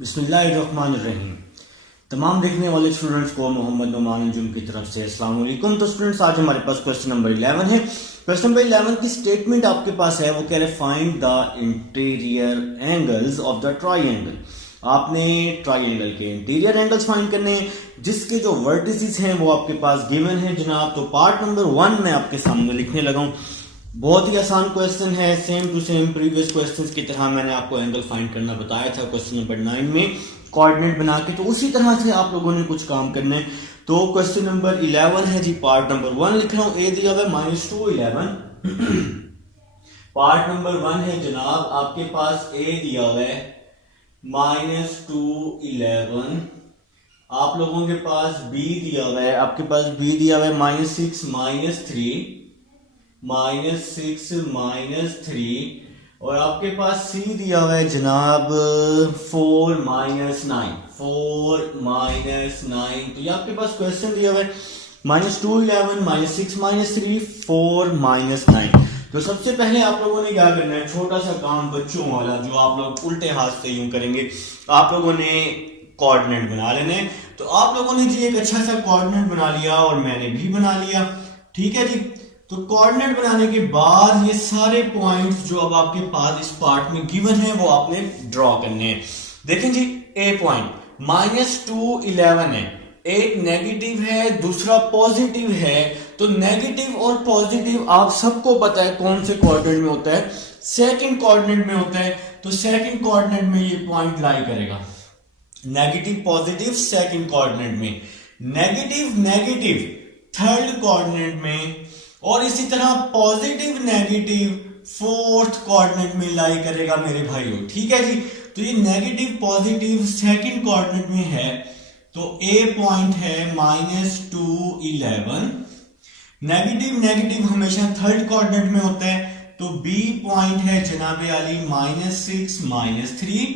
बिस्मिल्लाहिर्रहमानिर्रहीम। तमाम देखने वाले स्टूडेंट्स को मोहम्मद नुमान अंजुम की तरफ से अस्सलाम वालेकुम। तो स्टूडेंट्स, आज हमारे पास क्वेश्चन नंबर 11 है। क्वेश्चन नंबर 11 की स्टेटमेंट आपके पास है, वो कह रहे find the interior angles of the triangle. आपने ट्राइंगल के इंटीरियर एंगल्स फाइंड करने हैं, जिसके जो वर्टिसेस हैं वो आपके पास गिवन है जनाब। तो पार्ट नंबर 1 मैं आपके सामने लिखने लगा हूं। बहुत ही आसान क्वेश्चन है, same to same previous questions की तरह मैंने आपको एंगल फाइंड करना बताया था क्वेश्चन नंबर 9 में, कोऑर्डिनेट बना के। तो उसी तरह से आप लोगों ने कुछ काम करना है। तो क्वेश्चन नंबर 11 है जी, पार्ट नंबर 1 लिख रहा हूं। ए दिया हुआ है -2 11। पार्ट नंबर 1 है जनाब, आपके पास ए दिया हुआ है -2 11। आप लोगों के पास बी दिया हुआ है, आपके पास बी दिया हुआ है -6 -3 -6 और आपके पास सी दिया हुआ है जनाब 4 -9 4 -9। तो ये आपके पास क्वेश्चन दिया हुआ है -2 11 -6 -3 4 -9। तो सबसे पहले आप लोगों ने क्या करना है, छोटा सा काम बच्चों वाला, जो आप लोग उल्टे हाथ से यूं करेंगे। आप लोगों ने कोऑर्डिनेट बना लेने। तो आप लोगों ने जी एक अच्छा सा कोऑर्डिनेट बना लिया और मैंने भी बना लिया, ठीक है जी। तो कोऑर्डिनेट बनाने के बाद ये सारे पॉइंट्स जो अब आपके पास इस पार्ट में गिवन है वो आपने ड्रॉ करने हैं। देखें जी, ए पॉइंट -2 11 है, एक नेगेटिव है दूसरा पॉजिटिव है। तो नेगेटिव और पॉजिटिव आप सबको पता है कौन से कोऑर्डिनेट में होता है, सेकंड कोऑर्डिनेट में होता है। तो सेकंड कोऑर्डिनेट में ये पॉइंट लाई करेगा, नेगेटिव पॉजिटिव सेकंड कोऑर्डिनेट में, नेगेटिव नेगेटिव थर्ड कोऑर्डिनेट में, और इसी तरह पॉजिटिव नेगेटिव फोर्थ कोऑर्डिनेट में लाई करेगा मेरे भाइयों, ठीक है जी। तो ये नेगेटिव पॉजिटिव सेकंड कोऑर्डिनेट में है। तो ए पॉइंट है -2 11। नेगेटिव नेगेटिव हमेशा थर्ड कोऑर्डिनेट में होता है। तो बी पॉइंट है जनाबे अली -6 -3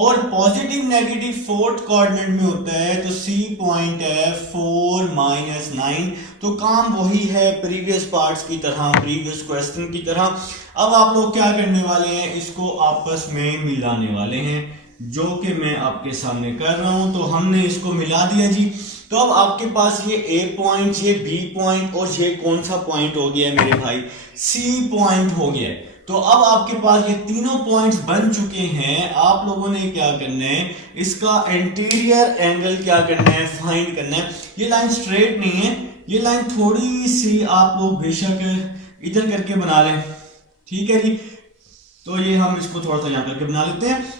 और पॉजिटिव नेगेटिव फोर्थ कोऑर्डिनेट में होता है। तो सी पॉइंट है 4 -9। तो काम वही है प्रीवियस पार्ट्स की तरह, प्रीवियस क्वेश्चन की तरह। अब आप लोग क्या करने वाले हैं, इसको आपस में मिलाने वाले हैं, जो कि मैं आपके सामने कर रहा हूं। तो हमने इसको मिला दिया जी। तो अब आपके पास ये ए पॉइंट, ये बी पॉइंट और ये कौन सा पॉइंट हो गया मेरे भाई, सी पॉइंट हो गया। तो अब आपके पास ये तीनों पॉइंट्स बन चुके हैं। आप लोगों ने क्या करना है, इसका इंटीरियर एंगल क्या करना है, फाइंड करना है। ये लाइन स्ट्रेट नहीं है, ये लाइन थोड़ी सी आप लोग बेशक इधर करके बना लें, ठीक है जी। तो ये हम इसको थोड़ा सा यहां करके बना लेते हैं।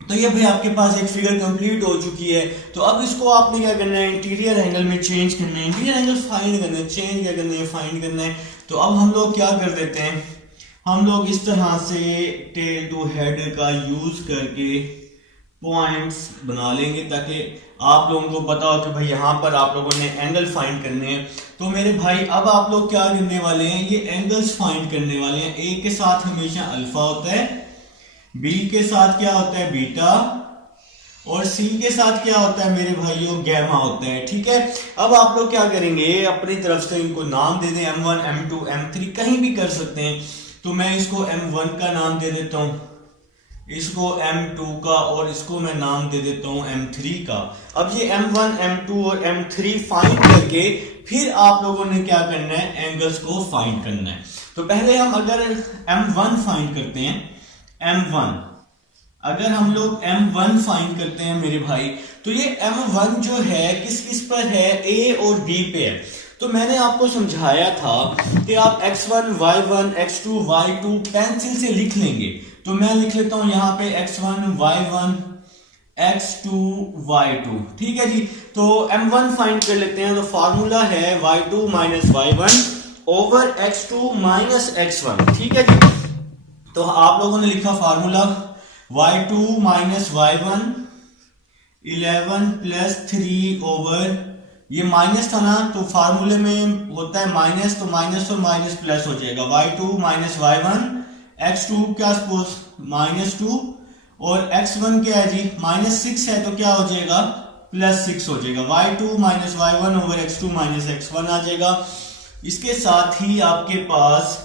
तो ये भाई आपके पास एक फिगर कंप्लीट हो चुकी है। तो अब इसको आपने क्या करना है, इंटीरियर एंगल में चेंज करना है, इंटीरियर एंगल फाइंड करना है, चेंज क्या करना है, फाइंड करना है। तो अब हम लोग क्या कर देते हैं, हम लोग इस तरह से टेल टू हेड का यूज करके पॉइंट्स बना लेंगे, ताकि आप लोगों को पता हो कि भाई यहां पर आप लोगों ने एंगल फाइंड करने हैं। तो मेरे भाई अब आप लोग क्या करने वाले हैं, ये एंगल्स फाइंड करने वाले हैं। ए के साथ हमेशा अल्फा होता है, बी के साथ क्या होता है बीटा, और सी के साथ क्या होता है मेरे भाइयों गैमा होता है, ठीक है। अब आप लोग क्या करेंगे, अपनी तरफ से इनको नाम दे दें, M1 M2 M3 कहीं भी कर सकते हैं। तो मैं इसको M1 का नाम दे देता हूं, इसको M2 का, और इसको मैं नाम दे देता हूं M3 का। अब ये M1 M2 और M3 फाइंड करके फिर आप लोगों ने क्या करना है, एंगल्स को फाइंड करना है। तो पहले हम अगर M1 फाइंड करते हैं, M1 अगर हम लोग M1 फाइंड करते हैं मेरे भाई, तो ये M1 जो है किस किस पर है, A और B पे है। तो मैंने आपको समझाया था कि आप x1 y1 x2 y2 pencil से लिख लेंगे। तो मैं लिख लेता हूं यहां पे x1 y1 x2 y2, ठीक है जी। तो M1 फाइंड कर लेते हैं। तो फार्मूला है y2 y1 over x2 x1, ठीक है जी। तो आप लोगों ने लिखा फार्मूला y2 y1 11 + 3 ओवर, ये माइनस था ना, तो फार्मूले में होता है माइनस, तो माइनस और माइनस प्लस हो जाएगा। y2 y1 x2 क्या सपोज -2 और x1 क्या है जी -6 है, तो क्या हो जाएगा +6 हो जाएगा। y2 y1 over x2 x1 आ जाएगा। इसके साथ ही आपके पास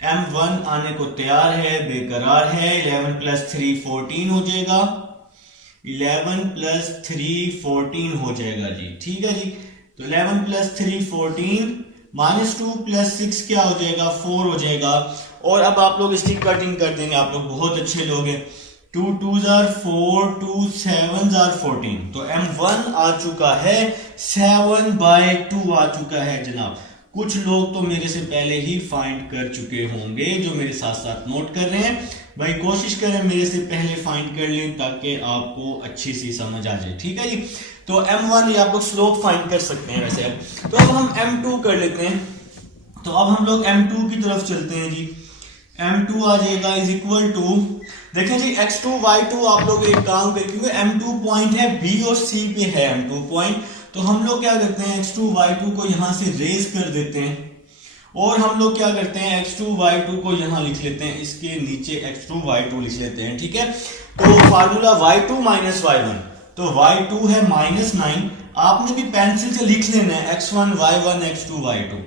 M1 आने को तैयार है, बेकरार है। 11 + 3 14 हो जाएगा। 11 प्लस 3 14 हो जाएगा जी। ठीक है जी, तो 11 प्लस 3 14, -2 प्लस 6 क्या हो जाएगा 4 हो जाएगा। और अब आप लोग इसकी कटिंग कर देंगे, आप लोग बहुत अच्छे लोग हैं। 2 2s are 4, 2 7s are 14, तो M1 आ चुका है 7/2 आ चुका है जनाब। कुछ लोग तो मेरे से पहले ही फाइंड कर चुके होंगे जो मेरे साथ साथ नोट कर रहे हैं। भाई कोशिश करें मेरे से पहले फाइंड कर लें ताकि आपको अच्छी सी समझ आ जाए। ठीक है जी, तो M1 ये आप लोग स्लोप फाइंड कर सकते हैं वैसे। अब तो अब हम M2 कर लेते हैं। तो अब हम लोग M2 की तरफ चलते हैं जी। M2 आ जाएगा इज इक्वल टू, देखें जी x2 y2 आप लोग एक काम करें, क्योंकि M2 पॉइंट है B और C पे है M2 पॉइंट, तो हम लोग क्या करते हैं x2 y2 को यहां से रेज कर देते हैं और हम लोग क्या करते हैं x2 y2 को यहां लिख लेते हैं, इसके नीचे x2 y2 लिख लेते हैं। ठीक है, तो फार्मूला y2 माइनस y1, तो y2 है -9, आपने भी पेंसिल से लिख लेना है x1 y1 x2 y2,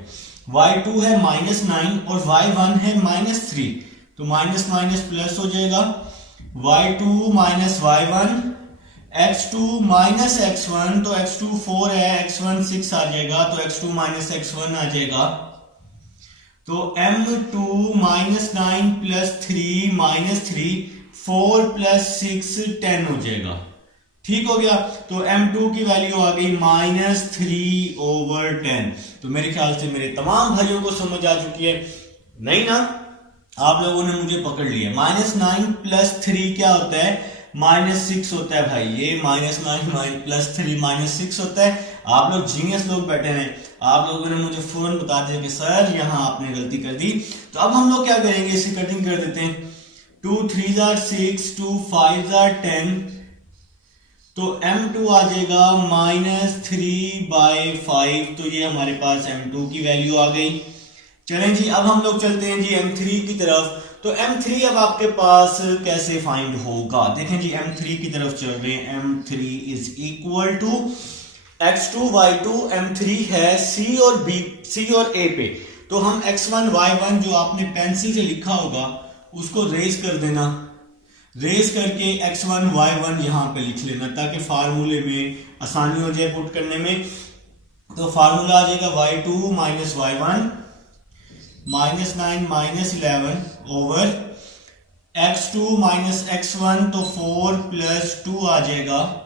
y2 है -9 और y1 है -3, तो माइनस माइनस प्लस हो जाएगा, y2 minus y1, x2 minus x1, तो x2 4 है, x1 6 आ जाएगा, तो x2 माइनस x1 आ जाएगा। तो M2 -9 प्लस 3 -3, 4 प्लस 6 10 हो जाएगा। ठीक हो गया, तो M2 की वैल्यू आ गई -3/10। तो मेरे ख्याल से मेरे तमाम भाइयों को समझ आ चुकी है, नहीं ना? आप लोगों ने मुझे पकड़ लिया। -9 प्लस 3 क्या होता है, -6 होता है भाई। ये -9 प्लस 3 -6 होता है। आप लोग जीनियस लोग बैठे हैं, आप लोगों ने मुझे फौरन बता दिया कि सर यहां आपने गलती कर दी। तो अब हम लोग क्या करेंगे, इसे कटिंग कर देते हैं। 2 3s are 6, 2 5s are 10, तो M2 आ जाएगा -3/5, तो ये हमारे पास M2 की वैल्यू आ गई। चलें जी, अब हम लोग चलते हैं जी M3 की तरफ। तो M3 अब आपके पास कैसे फाइंड होगा, देखें जी M3 की तरफ चल रहे हैं। M3 is equal to x2 y2, M3 है C और A पे, तो हम x1 y1 जो आपने पेंसिल से लिखा होगा उसको रेज कर देना, रेज करके x1 y1 यहां पे लिख लेना ताकि फार्मूले में आसानी हो जाए पुट करने में। तो फार्मूला आ जाएगा y2 minus y1 -9 -11 over x2 minus x1, तो 4 प्लस 2 आ जाएगा।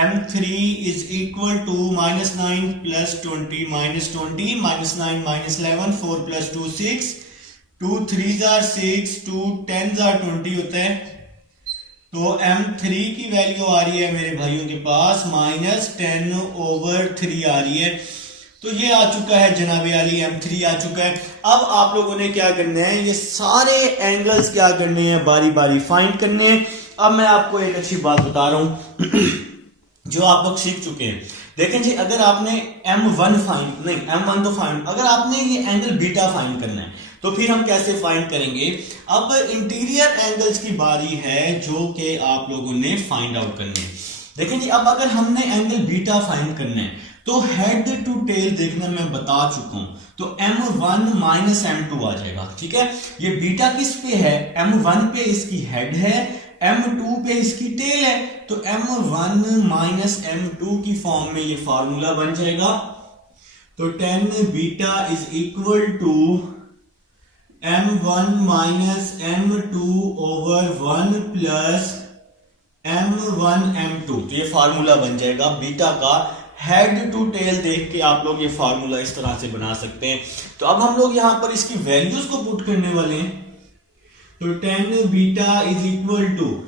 M3 is equal to -9 plus 20 -20, -9 -11, 4 plus 2 6, 2 3s are 6, 2 10s are 20 होता है। तो M3 की वैल्यू आ रही है मेरे भाइयों के पास -10/3 आ रही है। तो ये आ चुका है जनाबे अली, M3 आ चुका है। अब आप लोगों ने क्या करना है, ये सारे एंगल्स क्या करने हैं, बारी बारी फाइंड करने हैं। अब मैं आपको एक अच्छी बात बता रहा हूं जो आप लोग सीख चुके हैं। देखें जी, अगर आपने M1 फाइंड नहीं, M1 तो फाइंड, अगर आपने ये एंगल बीटा फाइंड करना है तो फिर हम कैसे फाइंड करेंगे। अब इंटीरियर एंगल्स की बारी है जो कि आप लोगों ने फाइंड आउट करनी है। देखें जी, अब अगर हमने एंगल बीटा फाइंड करना है तो हेड टू टेल देखना मैं बता चुका हूं, तो M1 माइनस M2 आ जाएगा। ठीक है, ये बीटा किस पे है, M1 पे इसकी हेड है, M2 पे इसकी टेल है, तो M1 माइनस M2 की फॉर्म में ये फार्मूला बन जाएगा। तो 10 beta is equal to M1 minus M2 over 1 plus M1 M2, तो ये फार्मूला बन जाएगा बीटा का। हेड टू टेल देख के आप लोग ये फार्मूला इस तरह से बना सकते हैं। तो अब हम लोग यहां पर इसकी वैल्यूज को पुट करने वाले हैं। तो 10 beta is equal to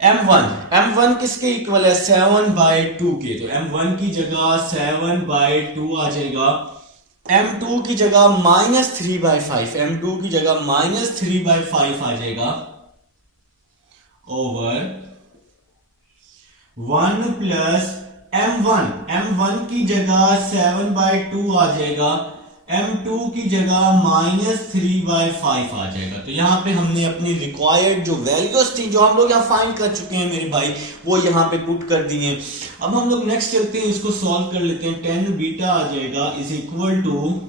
M1 किसके इक्वल है, 7/2 के, तो M1 की जगह 7/2 आ जाएगा। M2 की जगह -3/5, M2 की जगह -3/5 आ जाएगा ओवर 1 प्लस M1 की जगह 7/2 आ जाएगा, M2 की जगह -3/5 आ जाएगा। तो यहां पे हमने अपनी रिक्वायर्ड जो वैल्यूज थी जो हम लोग यहां फाइंड कर चुके हैं मेरे भाई, वो यहां पे पुट कर दी है। अब हम लोग नेक्स्ट चलते हैं, इसको सॉल्व कर लेते हैं। 10 बीटा आ जाएगा इज इक्वल टू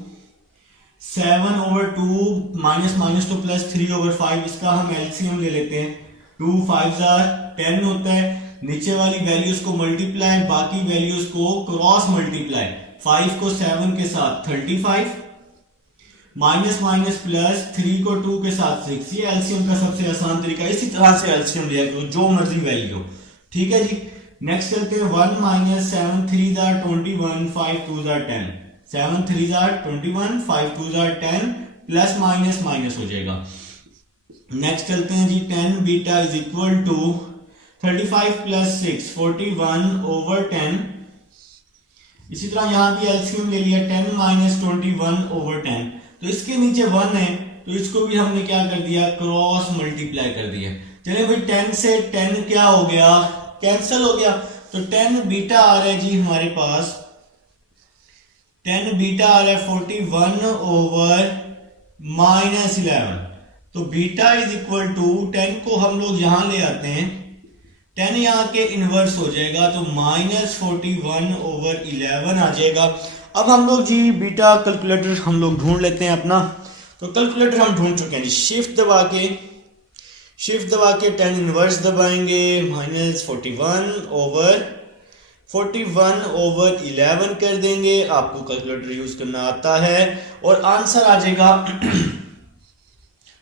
7/2 माइनस तो प्लस 3/5, इसका हम एलसीएम ले लेते हैं। 2 5s are 10 होता है, नीचे वाली वैल्यूज को मल्टीप्लाई, बाकी वैल्यूज को क्रॉस मल्टीप्लाई। 5 को 7 के साथ 35, माइनस माइनस प्लस, 3 को 2 के साथ 6। ये एलसीएम का सबसे आसान तरीका। इसी तरह से एलसीएम लिया करो जो मर्जी वैल्यू, ठीक है जी। नेक्स्ट चलते हैं 1 माइनस 7 3 जार 21 5 2 जार 10। 7 3 जार 21 5 2 जार 10, प्लस माइनस माइनस हो जाएगा। नेक्स्ट चलते हैं जी 10 beta is equal to 35 plus 6 41 over 10। इसी तरह यहां भी एलसीएम ले लिया 10 माइनस 21 ओवर 10। तो इसके नीचे 1 है तो इसको भी हमने क्या कर दिया, क्रॉस मल्टीप्लाई कर दिया। चलिए भाई 10 से 10 क्या हो गया, कैंसिल हो गया। तो 10 बीटा आ रहा है जी हमारे पास, 10 बीटा आ रहा है 41 ओवर माइनस 11। तो बीटा इज इक्वल टू 10 को हम लोग यहां ले आते हैं, 10 यहां के इनवर्स हो जाएगा तो माइनस 41 ओवर 11 आ जाएगा। अब हम लोग जी बीटा कैलकुलेटर हम लोग ढूंढ लेते हैं अपना। तो कैलकुलेटर हम ढूंढ चुके हैं जी, शिफ्ट दबा के 10 इनवर्स दबाएंगे, माइनस 41 ओवर 11 कर देंगे। आपको कैलकुलेटर यूज करना आता है और आंसर आ जाएगा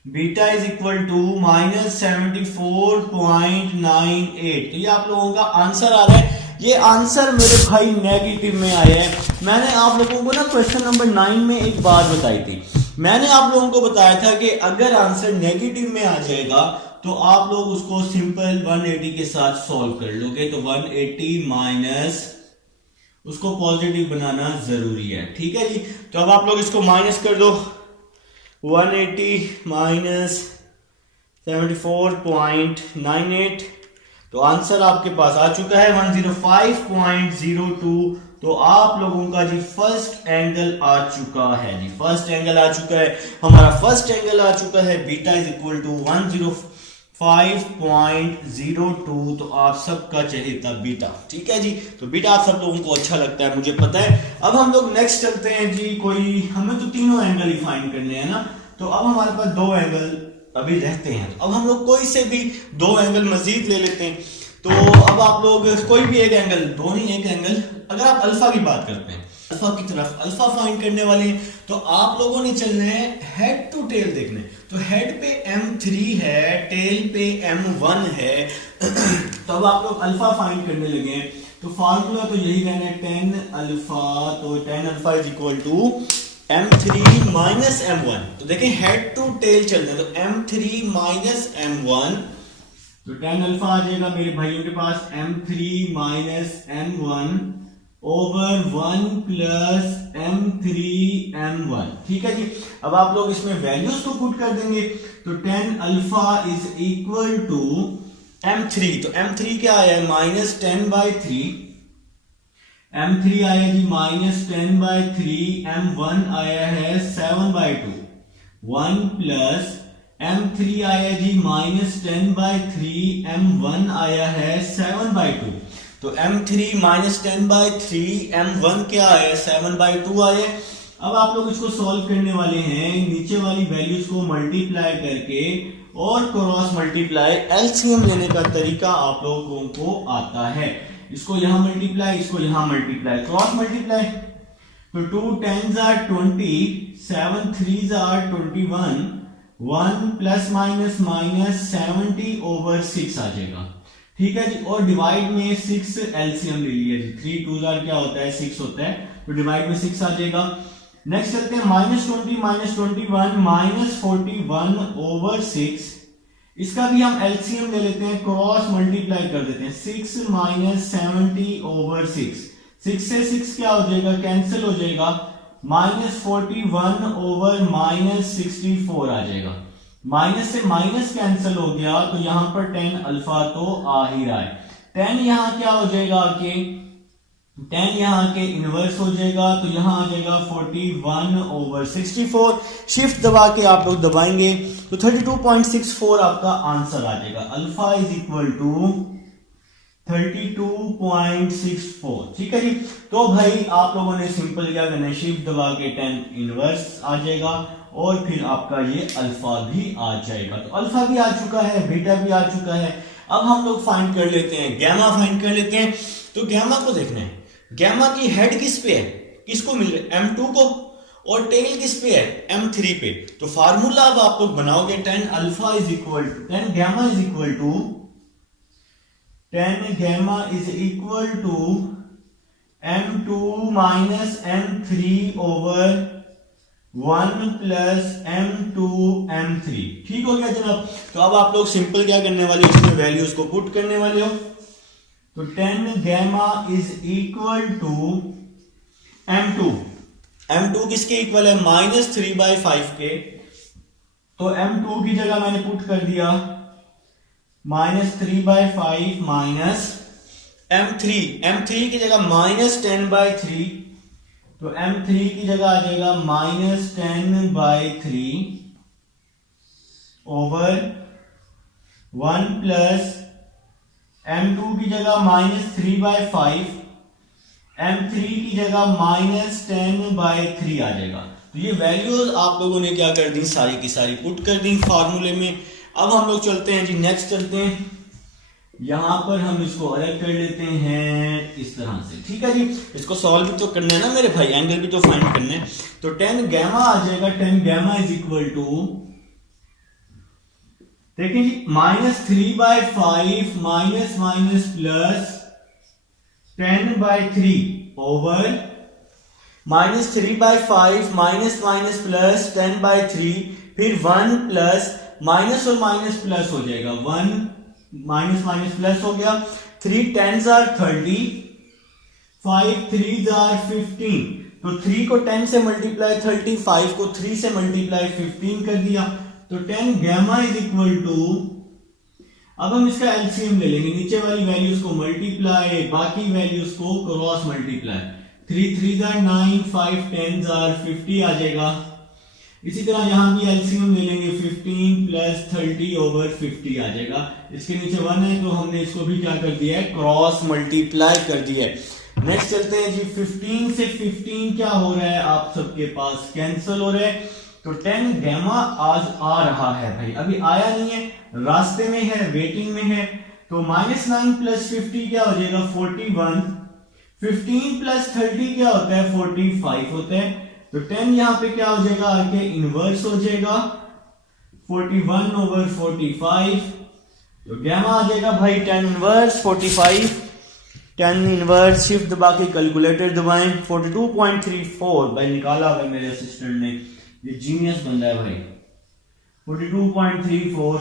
beta is equal to minus 74.98। तो ये आप लोगों का आंसर आ रहा है। ये आंसर मेरे भाई नेगेटिव में आया है। मैंने आप लोगों को ना क्वेश्चन नंबर 9 में एक बात बताई थी। मैंने आप लोगों को बताया था कि अगर आंसर नेगेटिव में आ जाएगा तो आप लोग उसको सिंपल 180 के साथ सॉल्व कर लोगे। तो 180 माइनस उसको पॉजिटिव बनाना जरूरी है, ठीक है जी। तो अब आप लोग इसको माइनस कर दो, 180 माइनस 74.98। तो आंसर आपके पास आ चुका है 105.02। तो आप लोगों का जी फर्स्ट एंगल आ चुका है जी, फर्स्ट एंगल आ चुका है, हमारा फर्स्ट एंगल आ चुका है। Beta is equal to 105.02। तो आप सबका चहेता बीटा, ठीक है जी। तो बीटा आप सब लोगों को अच्छा लगता है, मुझे पता है। अब हम लोग नेक्स्ट चलते हैं जी, कोई हमें तो तीनों एंगल ही फाइंड करने हैं ना। तो अब हमारे पास 2 एंगल अभी रहते हैं। अब हम लोग कोई से भी 2 एंगल मजीद ले लेते हैं। तो अब आप लोग कोई भी एक एंगल, दो नहीं एक एंगल, अगर आप अल्फा की बात करते हैं, अल्फा की तरफ अल्फा फाइंड करने वाले हैं, तो आप लोगों ने चलना है हेड टू टेल देखने। तो हेड पे M3 है, टेल पे M1 है। तो अब आप लोग अल्फा फाइंड करने लगे हैं। तो फार्मूला तो यही रहना है 10 अल्फा। तो 10 alpha is equal to M3 minus M1। तो देखें हेड टू टेल चलना है, तो M3 माइनस M1। तो 10 अल्फा आ जाएगा मेरे भाइयों के पास M3 minus M1 over 1 plus M3 M1, ठीक है जी। अब आप लोग इसमें वैल्यूज को पुट कर देंगे। तो 10 alpha is equal to M3। तो M3 क्या आया है, माइनस 10/3। M3 आया जी माइनस 10/3, M1 आया है 7/2, 1 प्लस M3 आया जी माइनस 10/3, M1 आया है 7/2। तो M3 माइनस 10/3, M1 क्या आया, 7/2 आया। अब आप लोग इसको सॉल्व करने वाले हैं, नीचे वाली वैल्यूज को मल्टीप्लाई करके और क्रॉस मल्टीप्लाई, एलसीएम लेने का तरीका आप लोगों को आता है। इसको यहां मल्टीप्लाई, इसको यहां मल्टीप्लाई, क्रॉस मल्टीप्लाई। तो 2 10s are 20, 7 3s are 21, 1 plus minus minus 70 over 6 आ जाएगा, ठीक है जी। और डिवाइड में 6 एलसीएम ले लिया जी, 3 2 क्या होता है 6 होता है। तो डिवाइड में 6 आ जाएगा। नेक्स्ट चलते हैं -20 -21 -41 ओवर 6। इसका भी हम एलसीएम ले लेते हैं, क्रॉस मल्टीप्लाई कर देते हैं। 6 माइनस 70 ओवर 6, 6 से 6 क्या हो जाएगा, कैंसिल हो जाएगा। -41 ओवर -64 आ जाएगा। माइनस से माइनस कैंसिल हो गया तो यहां पर 10 अल्फा तो आ ही रहा है। 10 यहां क्या हो जाएगा आके, 10 यहां के इनवर्स हो जाएगा। तो यहां आ जाएगा 41 ओवर 64। शिफ्ट दबा के आप लोग दबाएंगे तो 32.64 आपका आंसर आ जाएगा। अल्फा इज इक्वल टू 32.64, ठीक है जी। तो भाई आप लोगों ने सिंपल क्या करना है, शिफ्ट दबा के 10 इनवर्स आ जाएगा और फिर आपका ये अल्फा भी आ जाएगा। तो अल्फा भी आ चुका है, बीटा भी आ चुका है। अब हम लोग फाइंड कर लेते हैं गैमा, फाइंड कर लेते हैं। तो गैमा को देखना है, गैमा की हेड किस पे है, किसको मिल रहा है, M2 को, और टेल किस पे है, M3 पे। तो फार्मूला अब आप लोग बनाओगे, tan alpha is equal to tan gamma is equal to tan gamma is equal to M2 minus M3 over 1 plus M2 M3। ठीक हो गया जनाब। तो अब आप लोग सिंपल क्या करने वाले हो, इसमें वैल्यूज को पुट करने वाले हो। तो tan gamma is equal to M2 किसके इक्वल है, -3/5 के। तो M2 की जगह मैंने पुट कर दिया -3/5 माइनस M3 की जगह -10/3। तो M3 की जगह आ जाएगा -10/3 ओवर 1 प्लस M2 की जगह -3/5, M3 की जगह -10/3 आ जाएगा। तो ये वैल्यूज आप लोगों ने क्या कर दी, सारी की सारी पुट कर दी फार्मूले में। अब हम लोग चलते हैं जी, नेक्स्ट चलते हैं। यहां पर हम इसको अलग कर लेते हैं इस तरह से। ठीक है जी, इसको सॉल्व भी तो करना है ना मेरे भाई, एंगल भी तो फाइंड करना है। तो tan गैमा आ जाएगा, tan gamma is equal to, देखिए जी, -3/5 minus minus plus 10/3 over -3/5 minus minus plus 10/3, फिर 1 प्लस माइनस और माइनस प्लस हो जाएगा, 1 माइनस माइनस प्लस हो गया। 3 10s are 30, 5 3s are 15। तो 3 को 10 से मल्टीप्लाई 30, 5 को 3 से मल्टीप्लाई 15 कर दिया। तो tan gamma is equal to, अब हम इसका एलसीएम ले लेंगे, नीचे वाली वैल्यूज को मल्टीप्लाई, बाकी वैल्यूज को cross multiply. 3 3s are 9, 5 10s are 50 आ जाएगा। इसी तरह यहां भी एलसीएम ले लेंगे, 15 प्लस 30 ओवर 50 आ जाएगा। इसके नीचे 1 है तो हमने इसको भी क्या कर दिया है, क्रॉस मल्टीप्लाई कर दिया है। नेक्स्ट चलते हैं जी, 15 से 15 क्या हो रहा है, आप सबके पास कैंसिल हो रहा है। तो tan गैमा आज आ रहा है भाई, अभी आया नहीं है, रास्ते में है, वेटिंग में है। तो -9 प्लस 50 क्या हो जाएगा, 41। 15 प्लस 30 क्या होता है, 45 होता है। तो 10 यहां पे क्या हो जाएगा, आके इनवर्स हो जाएगा, 41 ओवर 45। तो गैमा आ जाएगा भाई tan inverse 45, tan inverse, shift दबा के कैलकुलेटर दबाएं, 42.34 भाई निकाला हुआ मेरे असिस्टेंट ने, ये जीनियस बंदा है भाई, 42.34।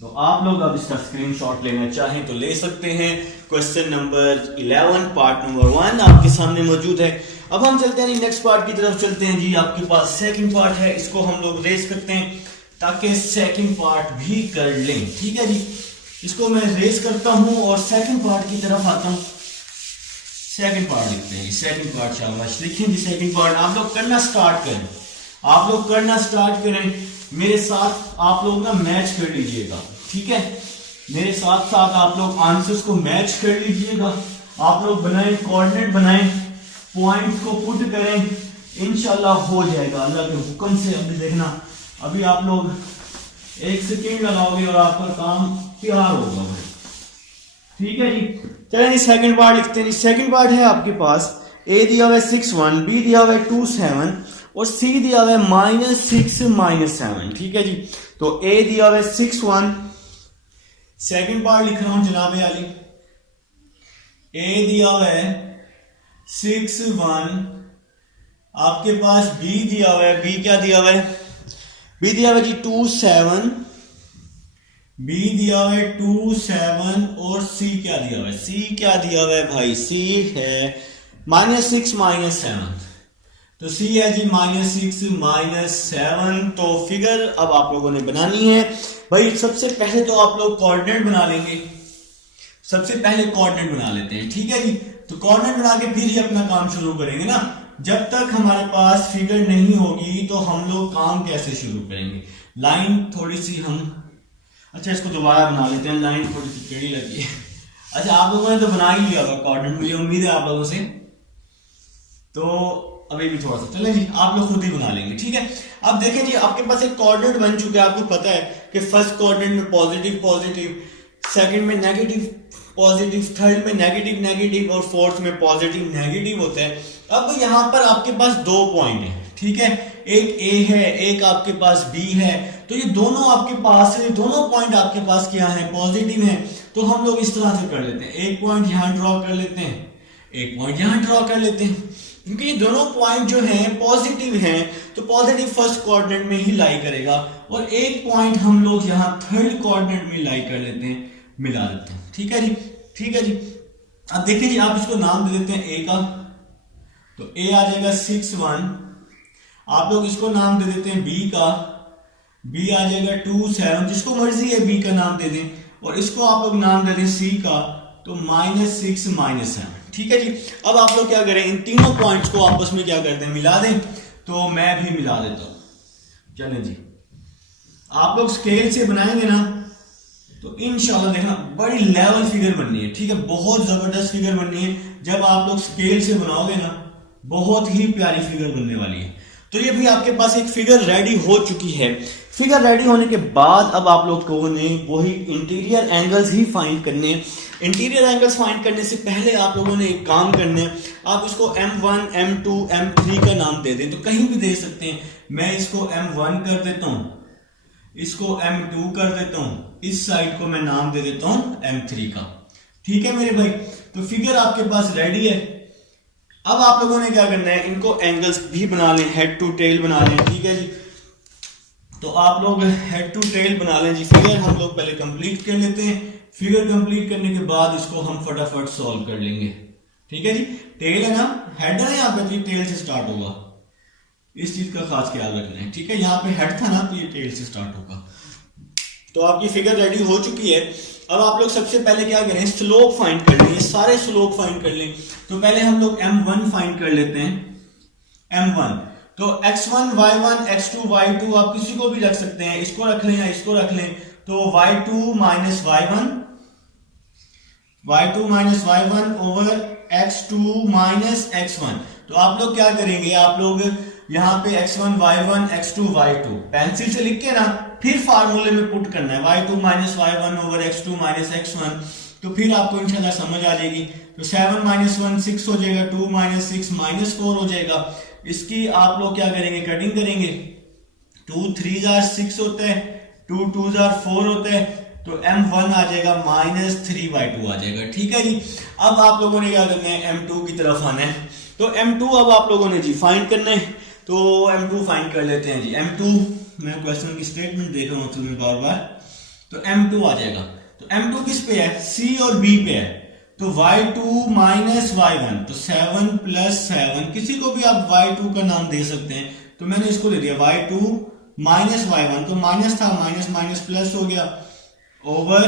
तो आप लोग अब इसका स्क्रीनशॉट लेना चाहें तो ले सकते हैं। क्वेश्चन नंबर 11 पार्ट नंबर 1 आपके सामने मौजूद है। अब हम चलते हैं नेक्स्ट पार्ट की तरफ चलते हैं जी। आपके पास सेकंड पार्ट है, इसको हम लोग रेस करते हैं ताकि सेकंड पार्ट भी कर लें। ठीक है जी, इसको मैं रेस करता हूं और सेकंड पार्ट की तरफ आता हूं। सेकंड पार्ट लिखते हैं, सेकंड पार्ट शाबाश, लिखें जी सेकंड पार्ट। आप लोग करना स्टार्ट करें, आप लोग करना स्टार्ट करें मेरे साथ, आप लोग ना मैच कर लीजिएगा। ठीक है, मेरे साथ साथ आप लोग आंसर्स को मैच कर लीजिएगा। आप लोग बनाएं, कोऑर्डिनेट बनाएं, पॉइंट्स को पुट करें, इंशाल्लाह हो जाएगा अल्लाह के हुक्म से। अभी देखना, अभी आप लोग 1 सेकेंड लगाओगे और आपका काम तैयार होगा भाई। ठीक है जी, चलें जी सेकंड पार्ट लिखते हैं। सेकंड पार्ट है आपके पास, ए दिया हुआ है 6 1, बी दिया हुआ है 2 7 और सी दिया हुआ है -6 -7। ठीक है जी, तो ए दिया हुआ है 6 1, सेकंड पार्ट लिख रहा हूं जनाब अली। ए दिया हुआ है 6 1, आपके पास बी दिया हुआ है, बी क्या दिया हुआ है, बी दिया हुआ है जी 2 7, बी दिया हुआ है 2 7 और सी क्या दिया हुआ है, सी क्या दिया हुआ है भाई, सी है -6 -7। तो सी है जी -6 -7। तो फिगर अब आप लोगों ने बनानी है भाई। सबसे पहले तो आप लोग कोऑर्डिनेट बना लेंगे, सबसे पहले कोऑर्डिनेट बना लेते हैं। ठीक है जी, तो कोऑर्डिनेट बना के फिर ही अपना काम शुरू करेंगे ना। जब तक हमारे पास फिगर नहीं होगी तो हम लोग काम कैसे शुरू करेंगे। लाइन थोड़ी सी हम, अच्छा इसको दोबारा बना लेते हैं, लाइन थोड़ी सी टेढ़ी लगी है। अच्छा आप लोगों ने तो बना ही लिया होगा कोऑर्डिनेट, मुझे उम्मीद है आप लोगों से। तो अभी भी थोड़ा सा चलें जी, आप लोग खुद ही बना लेंगे। ठीक है, अब देखें जी आपके पास एक कोऑर्डिनेट बन चुका है, आपको पता है कि फर्स्ट कोऑर्डिनेट में पॉजिटिव पॉजिटिव, सेकंड में नेगेटिव पॉजिटिव, थर्ड में नेगेटिव नेगेटिव और फोर्थ में पॉजिटिव नेगेटिव होता है। अब यहाँ पर आपके पास 2 पॉइंट है, ठीक है, एक ए है, एक आपके पास बी है, तो ये दोनों आपके पास, ये दोनों पॉइंट आपके पास क्या है, पॉजिटिव है। तो हम लोग इस तरह से कर लेते हैं, एक पॉइंट यहाँ ड्रॉ कर लेते हैं, एक पॉइंट यहाँ ड्रॉ कर लेते हैं, क्योंकि ये दोनों पॉइंट जो हैं पॉजिटिव हैं, तो पॉजिटिव फर्स्ट क्वाड्रेंट में ही लाई करेगा, और एक पॉइंट हम लोग यहाँ थर्ड क्वाड्रेंट में लाई कर लेते हैं, मिला देते हैं। ठीक है जी, ठीक है जी। अब देखिए जी, आप इसको नाम दे देते हैं ए का, तो ए आ जाएगा 6 1। आप लोग इसको नाम दे देते हैं बी का, बी आ जाएगा 2 7, जिसको मर्जी है बी का नाम दे दें, और इसको आप लोग नाम दे दें सी का, तो -6 -7। ठीक है जी। अब आप लोग क्या करें, इन तीनों पॉइंट्स को आपस में क्या करते हैं, मिला दें। तो मैं भी मिला देता हूं, चलें जी। आप लोग स्केल से बनाएंगे ना, तो इंशाल्लाह देखना बड़ी लेवल फिगर बननी है, ठीक है, बहुत जबरदस्त फिगर बननी है। जब आप लोग स्केल से बनाओगे ना, बहुत ही प्यारी फिगर बनने वाली है। तो ये भी आपके पास एक फिगर रेडी हो चुकी है। फिगर रेडी होने के बाद अब आप लोग को ने वही इंटीरियर एंगल्स ही फाइंड करने हैं। इंटीरियर एंगल्स फाइंड करने से पहले आप लोगों ने एक काम करना है, आप इसको M1 M2 M3 का नाम दे दें, तो कहीं भी दे सकते हैं। मैं इसको M1 कर देता हूं, इसको M2 कर देता हूं, इस साइड को मैं नाम दे देता हूं M3 का। ठीक है मेरे भाई, तो फिगर आपके पास रेडी है। अब आप लोगों ने क्या करना है, इनको एंगल्स भी बना लें, हेड टू टेल बना लें। ठीक है जी, तो आप लोग हेड टू टेल बना लें जी। फिगर हम लोग पहले कंप्लीट कर लेते हैं, फिगर कंप्लीट करने के बाद इसको हम फटाफट सॉल्व कर लेंगे। ठीक है जी, टेल है ना, हेड है यहाँ पे, टेल से स्टार्ट होगा, इस चीज का खास ख्याल रखना है। ठीक है, यहाँ पे हेड था ना, तो ये टेल से स्टार्ट होगा। तो आपकी फिगर रेडी हो चुकी है। अब आप लोग सबसे पहले क्या करें, स्लोप फाइंड कर लें, सारे स्लोप फाइंड कर लें। तो पहले हम लोग M1 फाइंड कर लेते हैं। M1 तो x1 y1 x2 y2 आप किसी को भी रख सकते हैं, इसको रख लें या इसको रख लें। तो y2 minus y1 over x2 minus x1। तो आप लोग क्या करेंगे, आप लोग यहाँ पे x1 y1 x2 y2 pencil से लिख के ना, फिर फार्मूले में पुट करना है, y2 minus y1 over x2 minus x1। तो फिर आपको इंशाल्लाह समझ आ जाएगी। तो 7 माइनस 1 6 हो जाएगा, 2 माइनस 6 -4 हो जाएगा। इसकी आप लोग क्या करेंगे, कटिंग करेंगे। 2 3 6 होता है, 2 2 4 होता है, तो M1 आ जाएगा -3/2 आ जाएगा। ठीक है जी। अब आप लोगों ने क्या करना है, M2 की तरफ आना है। तो M2 अब आप लोगों ने जी फाइंड करना है, तो M2 फाइंड कर लेते हैं जी। M2 मैं क्वेश्चन की स्टेटमेंट देख रहा हूँ तुम्हें बार बार, तो M2 आ जाएगा। तो M2 किस पे है, C और B पे है। तो y2 माइनस y1, तो 7 प्लस 7, किसी को भी आप y2 का नाम दे सकते हैं। तो मैंने इसको दे दिया y2 माइनस y1, तो माइनस था, माइनस माइनस प्लस हो गया, ओवर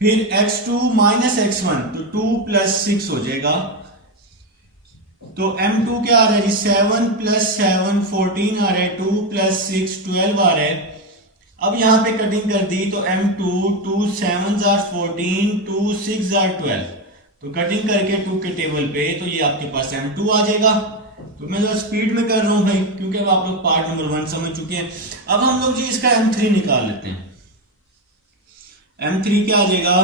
फिर x2 माइनस x1, तो 2 प्लस 6 हो जाएगा। तो M2 क्या आ रहा है जी, 7 प्लस 7 14 आ रहा है, 2 प्लस 6 12 आ रहा है। अब यहां पे कटिंग कर दी, तो M2 2 7 14 2 6 12, तो कटिंग करके 2 के टेबल पे, तो ये आपके पास M2 आ जाएगा। तो मैं जरा स्पीड में कर रहा हूं भाई, क्योंकि अब आप लोग पार्ट नंबर 1 समझ चुके हैं। अब हम लोग जी इसका M3 निकाल लेते हैं। M3 क्या आ जाएगा,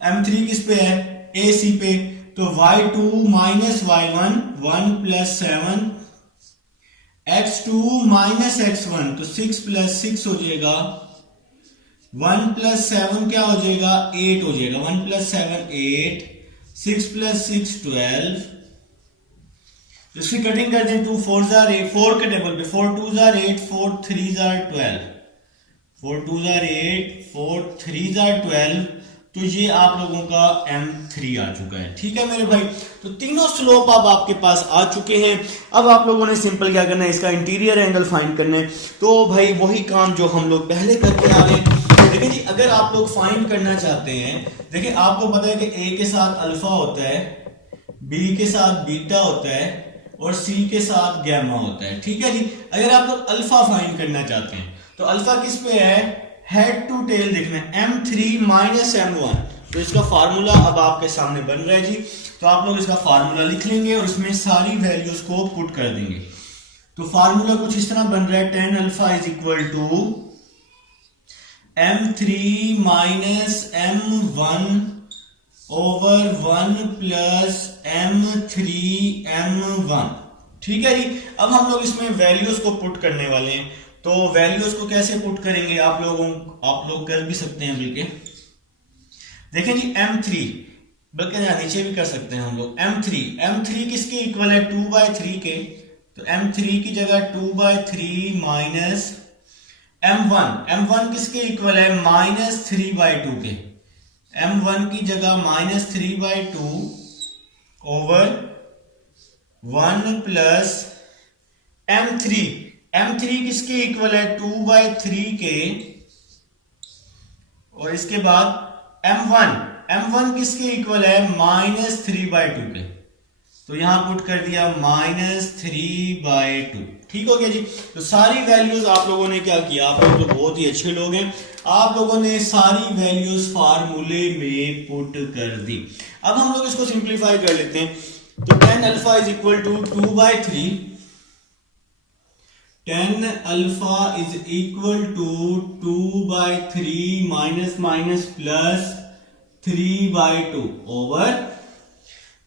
M3 किस पे है, AC पे। तो y2 minus y1 1 plus 7, x2 minus x1, तो 6 प्लस 6 हो जाएगा, 1 प्लस 7 क्या हो जाएगा, 8 हो जाएगा। 1 प्लस 7 8, 6 प्लस 6 12। इसकी कटिंग कर दें, 2 4 8, 4 के टेबल पे, 4 2 8, 4 3 12, 4 2 8, 4 3 12। तो ये आप लोगों का M3 आ चुका है। ठीक है मेरे भाई, तो तीनों स्लोप अब आपके पास आ चुके हैं। अब आप लोगों ने सिंपल क्या करना है, इसका इंटीरियर एंगल फाइंड करना है। तो भाई वही काम जो हम लोग पहले करके आ रहे हैं। देखिए जी, अगर आप लोग फाइंड करना चाहते हैं, देखिए आपको पता है कि A के साथ अल्फा होता है, B के साथ बीटा होता है, और C के साथ गैमा होता है। ठीक है जी। अगर आप लोग अल्फा फाइंड करना चाहते हैं, तो अल्फा किस पे है, हेड टू टेल देखना है, M3 माइनस M1। तो इसका फार्मूला अब आपके सामने बन रहा है जी। तो आप लोग इसका फार्मूला लिख लेंगे और इसमें सारी वैल्यूज को पुट कर देंगे। तो फार्मूला कुछ इस तरह बन रहा है, 10 alpha is equal to m3 minus m1 over 1 plus m3 m1। ठीक है जी। अब हम लोग इसमें वैल्यूज को पुट करने वाले हैं। तो वैल्यूज को कैसे पुट करेंगे आप लोग कर भी सकते हैं बल्कि देखें जी m3, बल्कि नीचे भी कर सकते हैं हम लोग। m3 किसके इक्वल है 2/3 के, तो m3 की जगह 2/3 माइनस m1 किसके इक्वल है -3/2 के, m1 की जगह -3/2 ओवर 1 प्लस m3 किसके इक्वल है 2/3 के, और इसके बाद m1 किसके इक्वल है -3/2 के, तो यहां पुट कर दिया -3/2। ठीक हो गया जी। तो सारी वैल्यूज आप लोगों ने क्या किया, आप लोग तो बहुत ही अच्छे लोग हैं, आप लोगों ने सारी वैल्यूज फार्मूले में पुट कर दी। अब हम लोग इसको सिंप्लीफाई कर लेते हैं। तो tan alpha is equal to 2/3, tan alpha is equal to 2/3 minus plus 3/2 over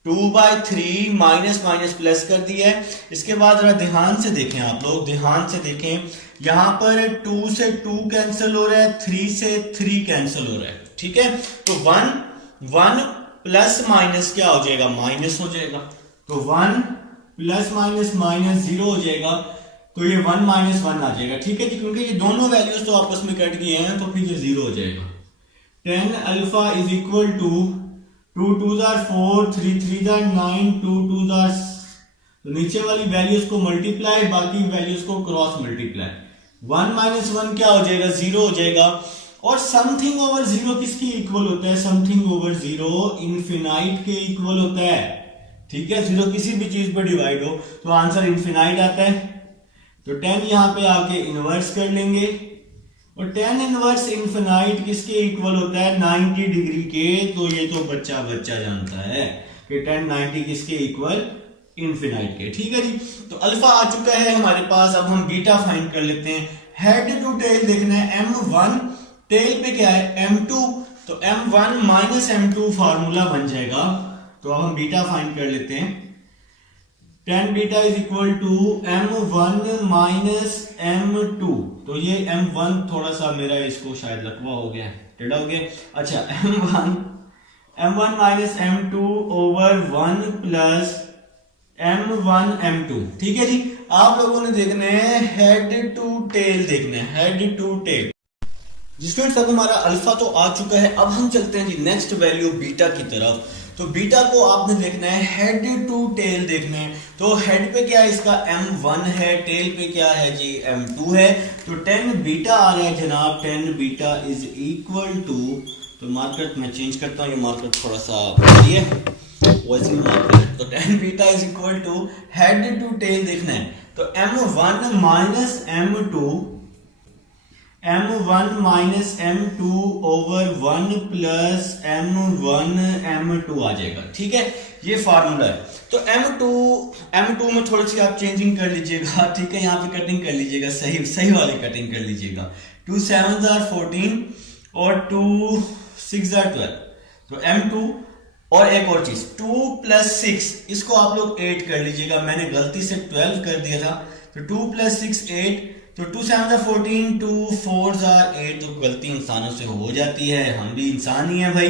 2/3 minus plus कर दिया है। इसके बाद जरा ध्यान से देखें, आप लोग ध्यान से देखें, यहां पर 2 से 2 कैंसिल हो रहा है, 3 से 3 कैंसिल हो रहा है। ठीक है, तो 1 प्लस माइनस क्या हो जाएगा, माइनस हो जाएगा। तो 1 प्लस माइनस 0 हो जाएगा, तो ये 1 - 1 आ जाएगा। ठीक है जी, क्योंकि ये दोनों वैल्यूज तो आपस में कट गए हैं, तो फिर ये 0 हो जाएगा। tan alpha is equal to 2 2s are 4, 3 3s are 9, 2 2s are, तो नीचे वाली वैल्यूज को मल्टीप्लाई, बाकी वैल्यूज को क्रॉस मल्टीप्लाई। 1 - 1 क्या हो जाएगा, 0 हो जाएगा। और समथिंग ओवर 0 किसके इक्वल होता है, समथिंग ओवर 0 इनफिनाइट के इक्वल होता है। ठीक है, 0 किसी भी चीज पर डिवाइड हो तो आंसर इनफिनाइट आता है। तो tan यहां पे आके इनवर्स कर लेंगे, और tan इनवर्स इनफिनाइट किसके इक्वल होता है, 90 डिग्री के। तो ये तो बच्चा जानता है कि tan 90 किसके इक्वल, इनफिनाइट के। ठीक है जी। तो अल्फा आ चुका है हमारे पास, अब हम बीटा फाइंड कर लेते हैं। हेड टू टेल देखना है, m1 टेल पे क्या है m2, तो m1 माइनस m2 फार्मूला बन जाएगा। तो अब हम बीटा फाइंड कर लेते हैं। tan beta is equal to m1 minus m2, तो ये m1 थोड़ा सा मेरा इसको शायद लकवा हो गया, टेढ़ा हो गया। अच्छा, m1 minus m2 over 1 plus m1 m2। ठीक है जी। आप लोगों ने देखना है हेड टू टेल, देखना है हेड टू टेल। स्टूडेंट्स, अब हमारा अल्फा तो आ चुका है, अब हम चलते हैं जी नेक्स्ट वैल्यू बीटा की तरफ। तो बीटा को आपने देखना है हेड टू टेल देखना है। तो हेड पे क्या है इसका m1 है, टेल पे क्या है जी m2 है। तो tan बीटा आ रहा है जनाब, tan beta is equal to, तो मार्कर मैं चेंज करता हूँ, ये मार्कर थोड़ा सा ये वैसे मार्कर। तो tan beta is equal to head to tail देखना है। तो m1 minus m2 over 1 plus m1 m2 आ जाएगा। ठीक है, ये फार्मूला है। तो m2 में थोड़ी सी आप चेंजिंग कर लीजिएगा। ठीक है, यहाँ पे कटिंग कर लीजिएगा, सही वाली कटिंग कर लीजिएगा। 2 7s are 14 और 2 6s are 12। तो m2, और एक और चीज 2 + 6, इसको आप लोग 8 कर लीजिएगा, मैंने गलती से 12 कर दिया था। तो 2 + 6 8, तो 2 7s are 14, 2 4s are 8। तो गलती इंसानों से हो जाती है, हम भी इंसान ही हैं भाई,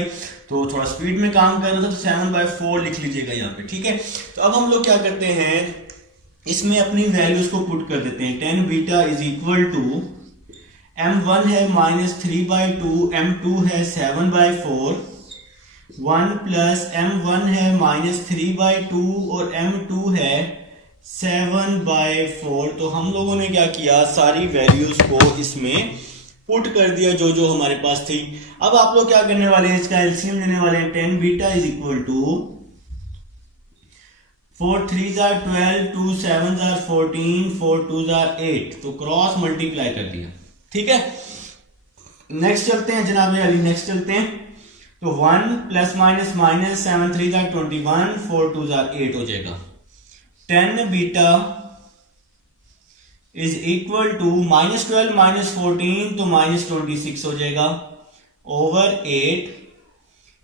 तो थोड़ा स्पीड में काम कर रहा था, तो 7/4 लिख लीजिएगा यहाँ पे। ठीक है, तो अब हम लोग क्या करते हैं, इसमें अपनी वैल्यूज को पुट कर देते हैं। tan beta is equal to m1 है -3/2, m2 है 7/4, 1 प्लस m1 है -3/2 और m2 है 7/4। तो हम लोगों ने क्या किया, सारी वैल्यूज को इसमें पुट कर दिया जो हमारे पास थी। अब आप लोग क्या करने वाले हैं, इसका एलसीएम लेने वाले हैं। tan beta is equal to 4 3s are 12, 2 7s are 14, 4 2s are 8। तो क्रॉस मल्टीप्लाई कर दिया। ठीक है, नेक्स्ट चलते हैं जनाब अली, नेक्स्ट चलते हैं। तो 1 plus minus 7 3s are 21, 4 2s are 8 हो जाएगा। tan beta is equal to -12 -14 तो -26 हो जाएगा ओवर 8।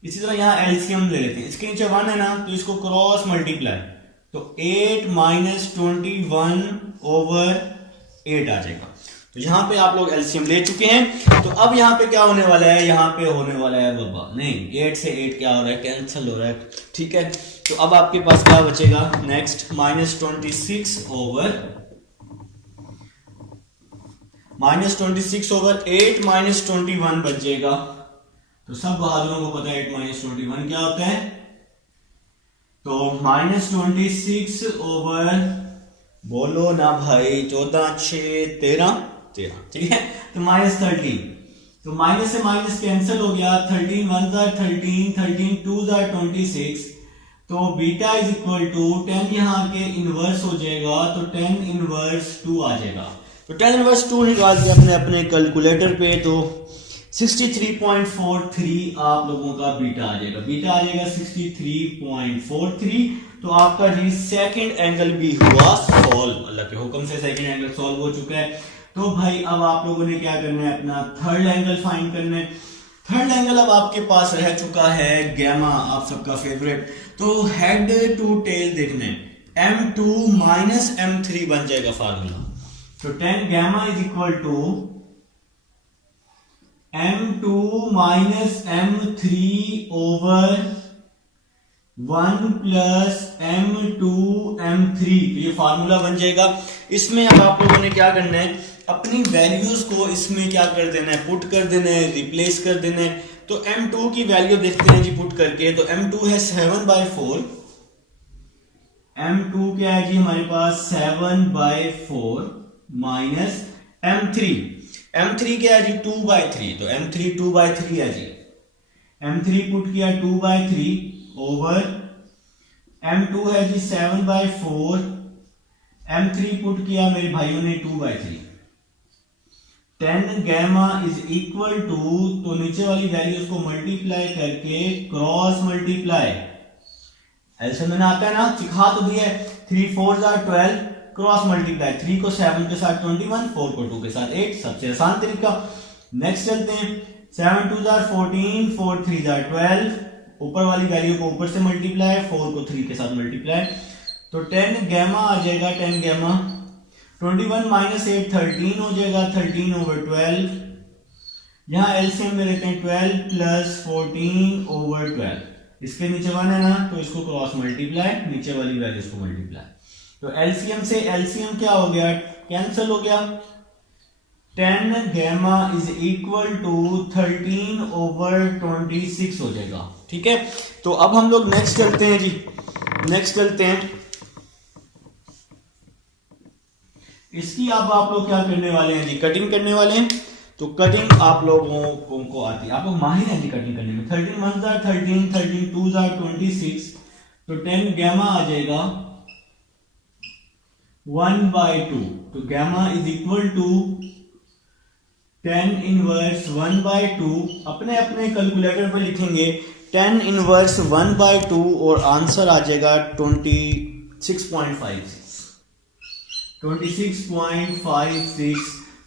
इसी तरह यहां एलसीएम ले लेते हैं, इसके नीचे 1 है ना तो इसको क्रॉस मल्टीप्लाई, तो 8 -21 ओवर 8 आ जाएगा। तो यहां पे आप लोग एलसीएम ले चुके हैं। तो अब यहां पे क्या होने वाला है, यहां पे होने वाला है बाबा नहीं 8 से 8 क्या हो रहा है, कैंसिल हो रहा है, ठीक है। तो अब आपके पास क्या बचेगा नेक्स्ट -26 ओवर 8 -21 बचेगा। तो सब बहादुरों को पता है 8 -21 क्या होता है, तो -26 ओवर बोलो ना भाई 14 6 13 ठीक है, तो -13, तो माइनस से माइनस कैंसिल हो गया, 13 1 13 13 2 26, तो बीटा इज इक्वल टू 10 यहाँ के इनवर्स हो जाएगा, तो 10 इनवर्स 2 आ जाएगा। तो 10 इनवर्स 2 निकाल दिया अपने अपने कैलकुलेटर पे, तो 63.43 आप लोगों का बीटा आ जाएगा, बीटा आ जाएगा 63.43। तो आपका जी सेकंड एंगल भी हुआ सॉल्व, अल्लाह के हुक्म से सेकंड एंगल सॉल्व हो चुका है। तो भाई अब आप लोगों ने क्या करना है, अपना थर्ड एंगल फाइंड करना है। थर्ड एंगल अब आपके पास रह चुका है गैमा, आप सबका फेवरेट। तो हेड टू टेल देखना है, m2 माइनस m3 बन जाएगा फार्मूला। तो tan gamma is equal to m2 minus m3 over 1 plus m2 m3, तो ये फार्मूला बन जाएगा। इसमें अब आप लोगों ने क्या करना है, अपनी वैल्यूज को इसमें क्या कर देना है, पुट कर देना है, रिप्लेस कर देना है। तो m2 की वैल्यू देखते हैं जी पुट करके, तो m2 है 7/4, m2 क्या है जी हमारे पास 7/4 माइनस m3 क्या है जी 2/3, तो m3 2/3 है जी, m3 पुट किया 2/3 ओवर m2 है जी 7/4, m3 पुट किया मेरे भाइयों ने 2/3। 10 गैमा इज इक्वल टू, तो नीचे वाली वैल्यूज को मल्टीप्लाई करके क्रॉस मल्टीप्लाई, ऐसे मैंने आता है ना, सिखा तो दिया है, 3 4 12 क्रॉस मल्टीप्लाई, 3 को 7 के साथ 21, 4 को 2 के साथ 8, सबसे आसान तरीका। नेक्स्ट चलते हैं, 7 2 14, 4 3 12, ऊपर वाली वैल्यू को ऊपर से मल्टीप्लाई, 4 को 3 के साथ मल्टीप्लाई, तो 10 गैमा आ जाएगा, 10 गैमा 21 माइनस 8 13 हो जाएगा, 13 ओवर 12, यहां एलसीएम में लेते हैं 12 प्लस 14 ओवर 12, इसके नीचे 1 है ना तो इसको क्रॉस मल्टीप्लाई, नीचे वाली वैल्यूज को मल्टीप्लाई, तो एलसीएम से एलसीएम क्या हो गया, कैंसिल हो गया। 10 gamma is equal to 13 over 26 हो जाएगा, ठीक है। तो अब हम लोग नेक्स्ट चलते हैं जी, नेक्स्ट चलते हैं, इसकी अब आप लोग क्या करने वाले हैं जी, कटिंग करने वाले हैं। तो कटिंग आप लोगों को आती है, आप लोग माहिर हैं जी कटिंग करने में। 13 1 13 13 2 26, तो 10 गैमा आ जाएगा 1/2, तो gamma is equal to 10 inverse 1/2, अपने अपने कैलकुलेटर पे लिखेंगे 10 इनवर्स 1/2 और आंसर आ जाएगा 26.56, 26.56।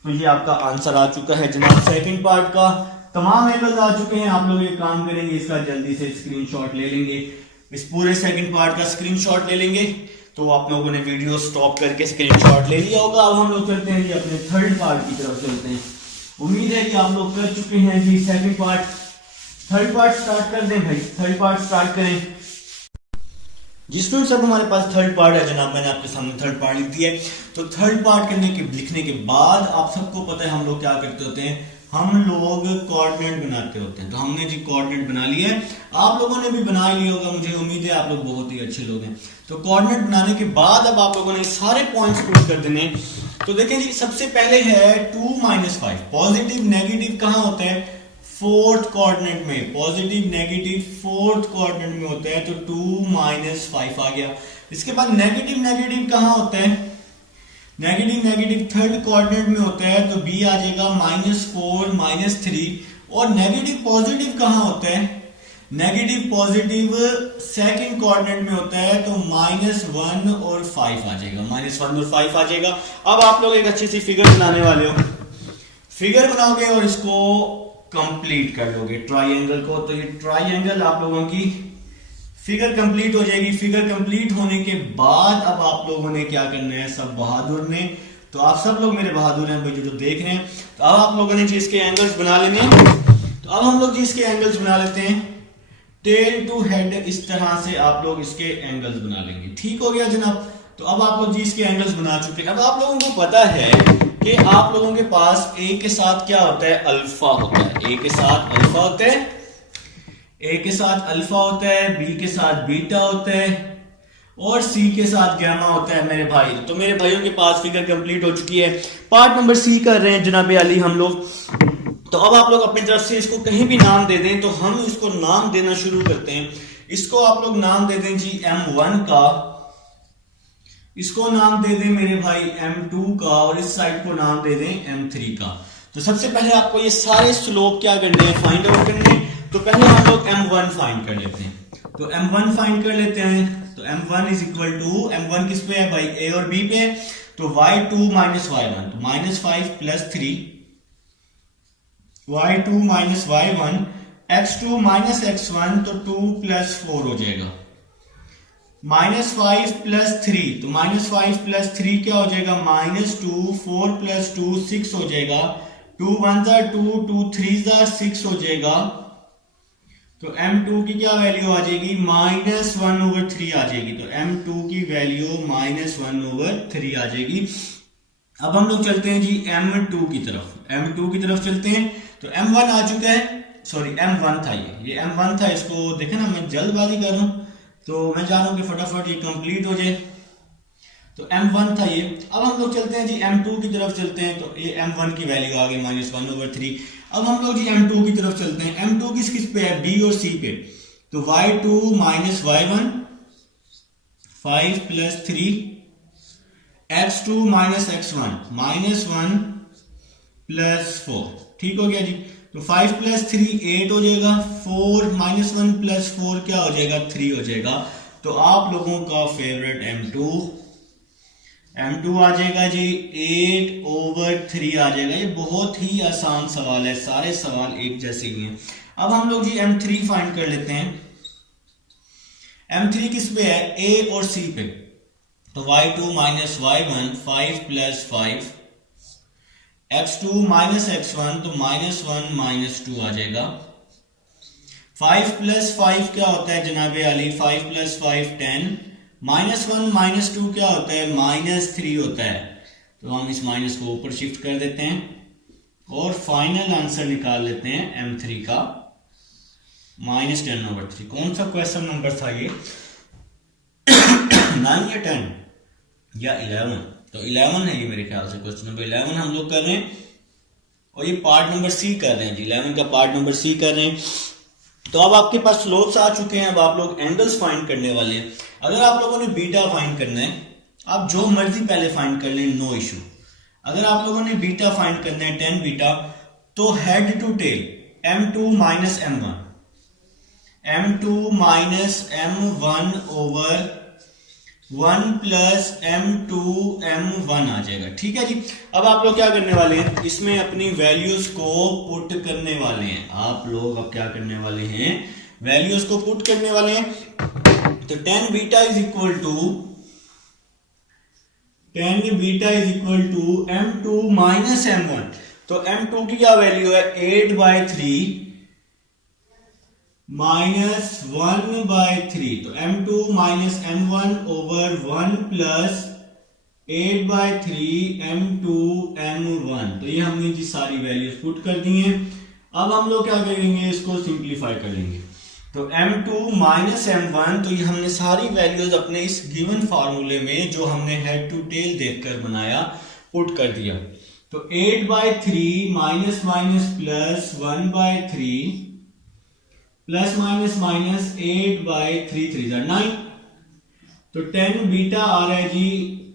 तो ये आपका आंसर आ चुका है जनाब सेकंड पार्ट का। तमाम एंगल्स आ चुके हैं, आप लोग एक काम करेंगे, इसका जल्दी से स्क्रीनशॉट ले लेंगे, इस पूरे सेकंड पार्ट का स्क्रीनशॉट ले लेंगे। तो आप लोगों ने वीडियो स्टॉप करके स्क्रीनशॉट ले लिया होगा। अब हम लोग चलते हैं जी अपने थर्ड पार्ट की तरफ चलते हैं। उम्मीद है कि आप लोग कर चुके हैं जी second part, third part start कर दें भाई, थर्ड पार्ट स्टार्ट करें जी स्टूडेंट्स। अब हमारे पास थर्ड पार्ट है जनाब, मैंने आपके सामने थर्ड पार्ट लिख दिया है। तो थर्ड पार्ट लिखने के बाद आप सबको पता है हम लोग क्या करते होते हैं, हम लोग कोऑर्डिनेट बनाते होते हैं। तो हमने जी कोऑर्डिनेट बना लिया है, आप लोगों ने भी बना लिया होगा, मुझे उम्मीद है आप लोग बहुत ही अच्छे लोग हैं। तो कोऑर्डिनेट बनाने के बाद अब आप लोगों ने सारे पॉइंट्स पुट कर देने। तो देखें जी, सबसे पहले है 2 - 5, पॉजिटिव नेगेटिव कहां होता है, फोर्थ कोऑर्डिनेट में, पॉजिटिव नेगेटिव फोर्थ कोऑर्डिनेट में होता है, तो 2 - 5 आ गया। इसके बाद नेगेटिव नेगेटिव कहां होता है, नेगेटिव नेगेटिव थर्ड कोऑर्डिनेट में होता है, तो बी आ जाएगा -4 - 3। और नेगेटिव पॉजिटिव कहां होता है, नेगेटिव पॉजिटिव सेकंड कोऑर्डिनेट में होता है तो -1 और 5 आ जाएगा, -1 और 5 आ जाएगा। अब आप लोग एक अच्छी सी फिगर बनाने वाले हो, फिगर बनाओगे और इसको कंप्लीट कर लोगे ट्राइंगल को। तो ये ट्राइंगल आप लोगों की फिगर कंप्लीट हो जाएगी। फिगर कंप्लीट होने के बाद अब आप लोगों ने क्या करना है, सब बहादुर ने, तो आप सब लोग मेरे बहादुर हैं भाई जो देख रहे हैं। तो अब आप लोगों ने जी इसके एंगल्स बना लेने हैं। तो अब हम लोग जी इसके एंगल्स बना लेते हैं, टेल टू हेड, इस तरह से आप लोग इसके एंगल्स बना लेंगे। ठीक हो गया जनाब। तो अब आप लोग जी इसके एंगल्स बना चुके हैं। अब आप लोगों को पता है कि आप लोगों के पास ए के साथ क्या होता है, अल्फा होता है। ए के साथ अल्फा होता है, ए के साथ अल्फा होता है, बी के साथ बीटा होता है और सी के साथ गैमा होता है मेरे भाई। तो मेरे भाइयों के पास फिगर कंप्लीट हो चुकी है। पार्ट नंबर सी कर रहे हैं जनाबे अली हम लोग। तो अब आप लोग अपनी तरफ से इसको कहीं भी नाम दे दें, तो हम इसको नाम देना शुरू करते हैं। इसको आप लोग नाम दे दें जी M1 का, इसको नाम दे दें मेरे भाई M2 का और इस साइड को नाम दे दें M3 का। तो सबसे पहले आपको ये सारे स्लोप क्या करने हैं, फाइंड आउट करने हैं। तो पहले हम लोग M1 फाइंड कर लेते हैं। तो M1 फाइंड कर लेते हैं। तो M1 is equal to, M1 किस पे है भाई, A और B पे। तो y2 माइनस y1, तो -5 plus 3, y2 minus y1, x2 minus x1, तो 2 प्लस 4 हो जाएगा। -5 प्लस 3, तो -5 प्लस 3 क्या हो जाएगा, -2, 4 प्लस 2 6 हो जाएगा, 2 1 2, 2 3 6 हो जाएगा। तो M2 की क्या वैल्यू आ जाएगी, -1/3 आ जाएगी। तो M2 की वैल्यू -1/3 आ जाएगी। अब हम लोग चलते हैं जी M2 की तरफ, M2 की तरफ चलते हैं। तो M1 आ चुका है, सॉरी M1 था, ये M1 था। इसको देखे ना, मैं जल्दबाजी कर रहा हूं तो मैं चाह रहा हूं कि फटाफट ये कंप्लीट हो जाए। तो M1 था ये। अब हम लोग चलते हैं जी M2 की तरफ चलते हैं। तो ये M1 की वैल्यू आ गई -1/3। अब हम लोग जी M2 की तरफ चलते हैं। M2 किस पे है, B और C पे। तो y2 minus y1, 5 plus 3, x2 minus x1, -1 plus 4। ठीक हो गया जी। तो 5 प्लस 3 8 हो जाएगा, 4 -1 प्लस 4 क्या हो जाएगा, 3 हो जाएगा। तो आप लोगों का फेवरेट M2 आ जाएगा जी 8/3 आ जाएगा। ये बहुत ही आसान सवाल है, सारे सवाल एक जैसे ही हैं। अब हम लोग जी M3 फाइंड कर लेते हैं। M3 किस पे है, A और C पे। तो y2 minus y1, 5 plus 5, x2 minus x1, तो -1 -2 आ जाएगा। 5 प्लस 5 क्या होता है जनाबे अली, 5 प्लस 5 10, -1 -2 क्या होता है, -3 होता है। तो हम इस माइनस को ऊपर शिफ्ट कर देते हैं और फाइनल आंसर निकाल लेते हैं M3 का -10/3। कौन सा क्वेश्चन नंबर था ये, 9 या 10 या 11? तो 11 है ये मेरे ख्याल से, क्वेश्चन नंबर 11 हम लोग कर रहे हैं और ये पार्ट नंबर C कर रहे हैं जी, 11 का पार्ट नंबर C कर रहे हैं। तो अब आपके पास स्लोप्स आ चुके हैं। अब आप लोग एंगल्स फाइंड करने वाले हैं। अगर आप लोगों ने बीटा फाइंड करना है, आप जो मर्जी पहले फाइंड कर लें, नो इशू। अगर आप लोगों ने बीटा फाइंड करना है 10 बीटा, तो head to tail M2 minus M1, M2 minus M1 over 1 plus M2 M1 आ जाएगा। ठीक है जी। अब आप लोग क्या करने वाले हैं, इसमें अपनी वैल्यूज को पुट करने वाले हैं। आप लोग अब क्या करने वाले हैं, वैल्यूज को पुट करने वाले हैं। तो 10 beta is equal to M2 minus M1। तो M2 की क्या वैल्यू है, 8/3 -1/3। तो M2 minus M1 over 1 plus 8/3 M2 M1। तो ये हमने जी सारी वैल्यूज पुट कर दी हैं। अब हम लोग क्या करेंगे, इसको सिंप्लीफाई कर लेंगे। तो M2 माइनस M1, तो ये हमने सारी वैल्यूज अपने इस गिवन फार्मूले में जो हमने हेड टू टेल देखकर बनाया पुट कर दिया। तो 8/3 माइनस प्लस 1/3 प्लस माइनस 8/3 3 9। तो 10 बीटा आ रहा है जी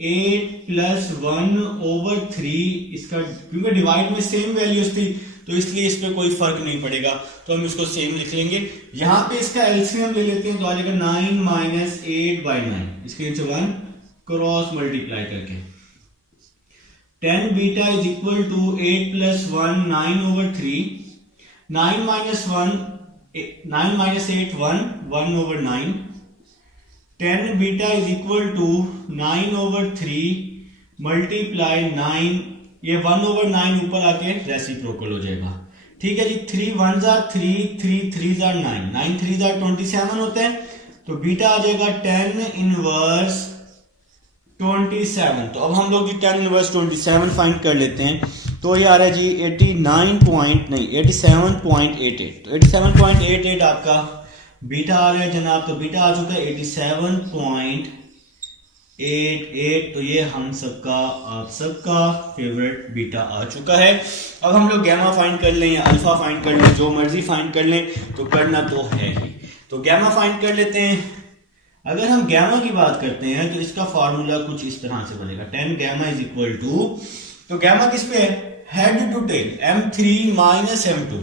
8 प्लस 1/3। इसका क्योंकि डिवाइड में सेम वैल्यूज थी तो इसलिए इस पे कोई फर्क नहीं पड़ेगा, तो हम इसको सेम लिख लेंगे। यहाँ पे इसका एलसीएम ले लेते हैं तो आ जाएगा 9 माइनस 8/9, इसके नीचे 1 क्रॉस मल्टीप्लाई करके 10 beta is equal to 8 plus 1 9/3, 9 minus 8 1/9, 10 beta is equal to 9/3 multiply 9, ये 1/9 ऊपर आके रेसिप्रोकल हो जाएगा। ठीक है जी, 3 1 जार 3, 3 3 जार 9, 9 3 जार 27 होते हैं, तो बीटा आ जाएगा 10 इनवर्स 27। तो अब हम लोग 10 इनवर्स 27 फाइंड कर लेते हैं, तो ये आ रहा है जी 87.88, तो 87.88 आपका बीटा आ रहा है जनाब। तो बीटा आ चुका है 87.88, तो ये हम सबका आप सबका फेवरेट बीटा आ चुका है। अब हम लोग गैमा फाइंड कर लें या अल्फा फाइंड कर लें, जो मर्जी फाइंड कर लें, तो करना तो है ही। तो गैमा फाइंड कर लेते हैं। अगर हम गैमा की बात करते हैं तो इसका फार्मूला कुछ इस तरह से बनेगा, 10 गैमा इज इक्वल टू, तो गैमा किस पे है, head to tail, M3 minus M2,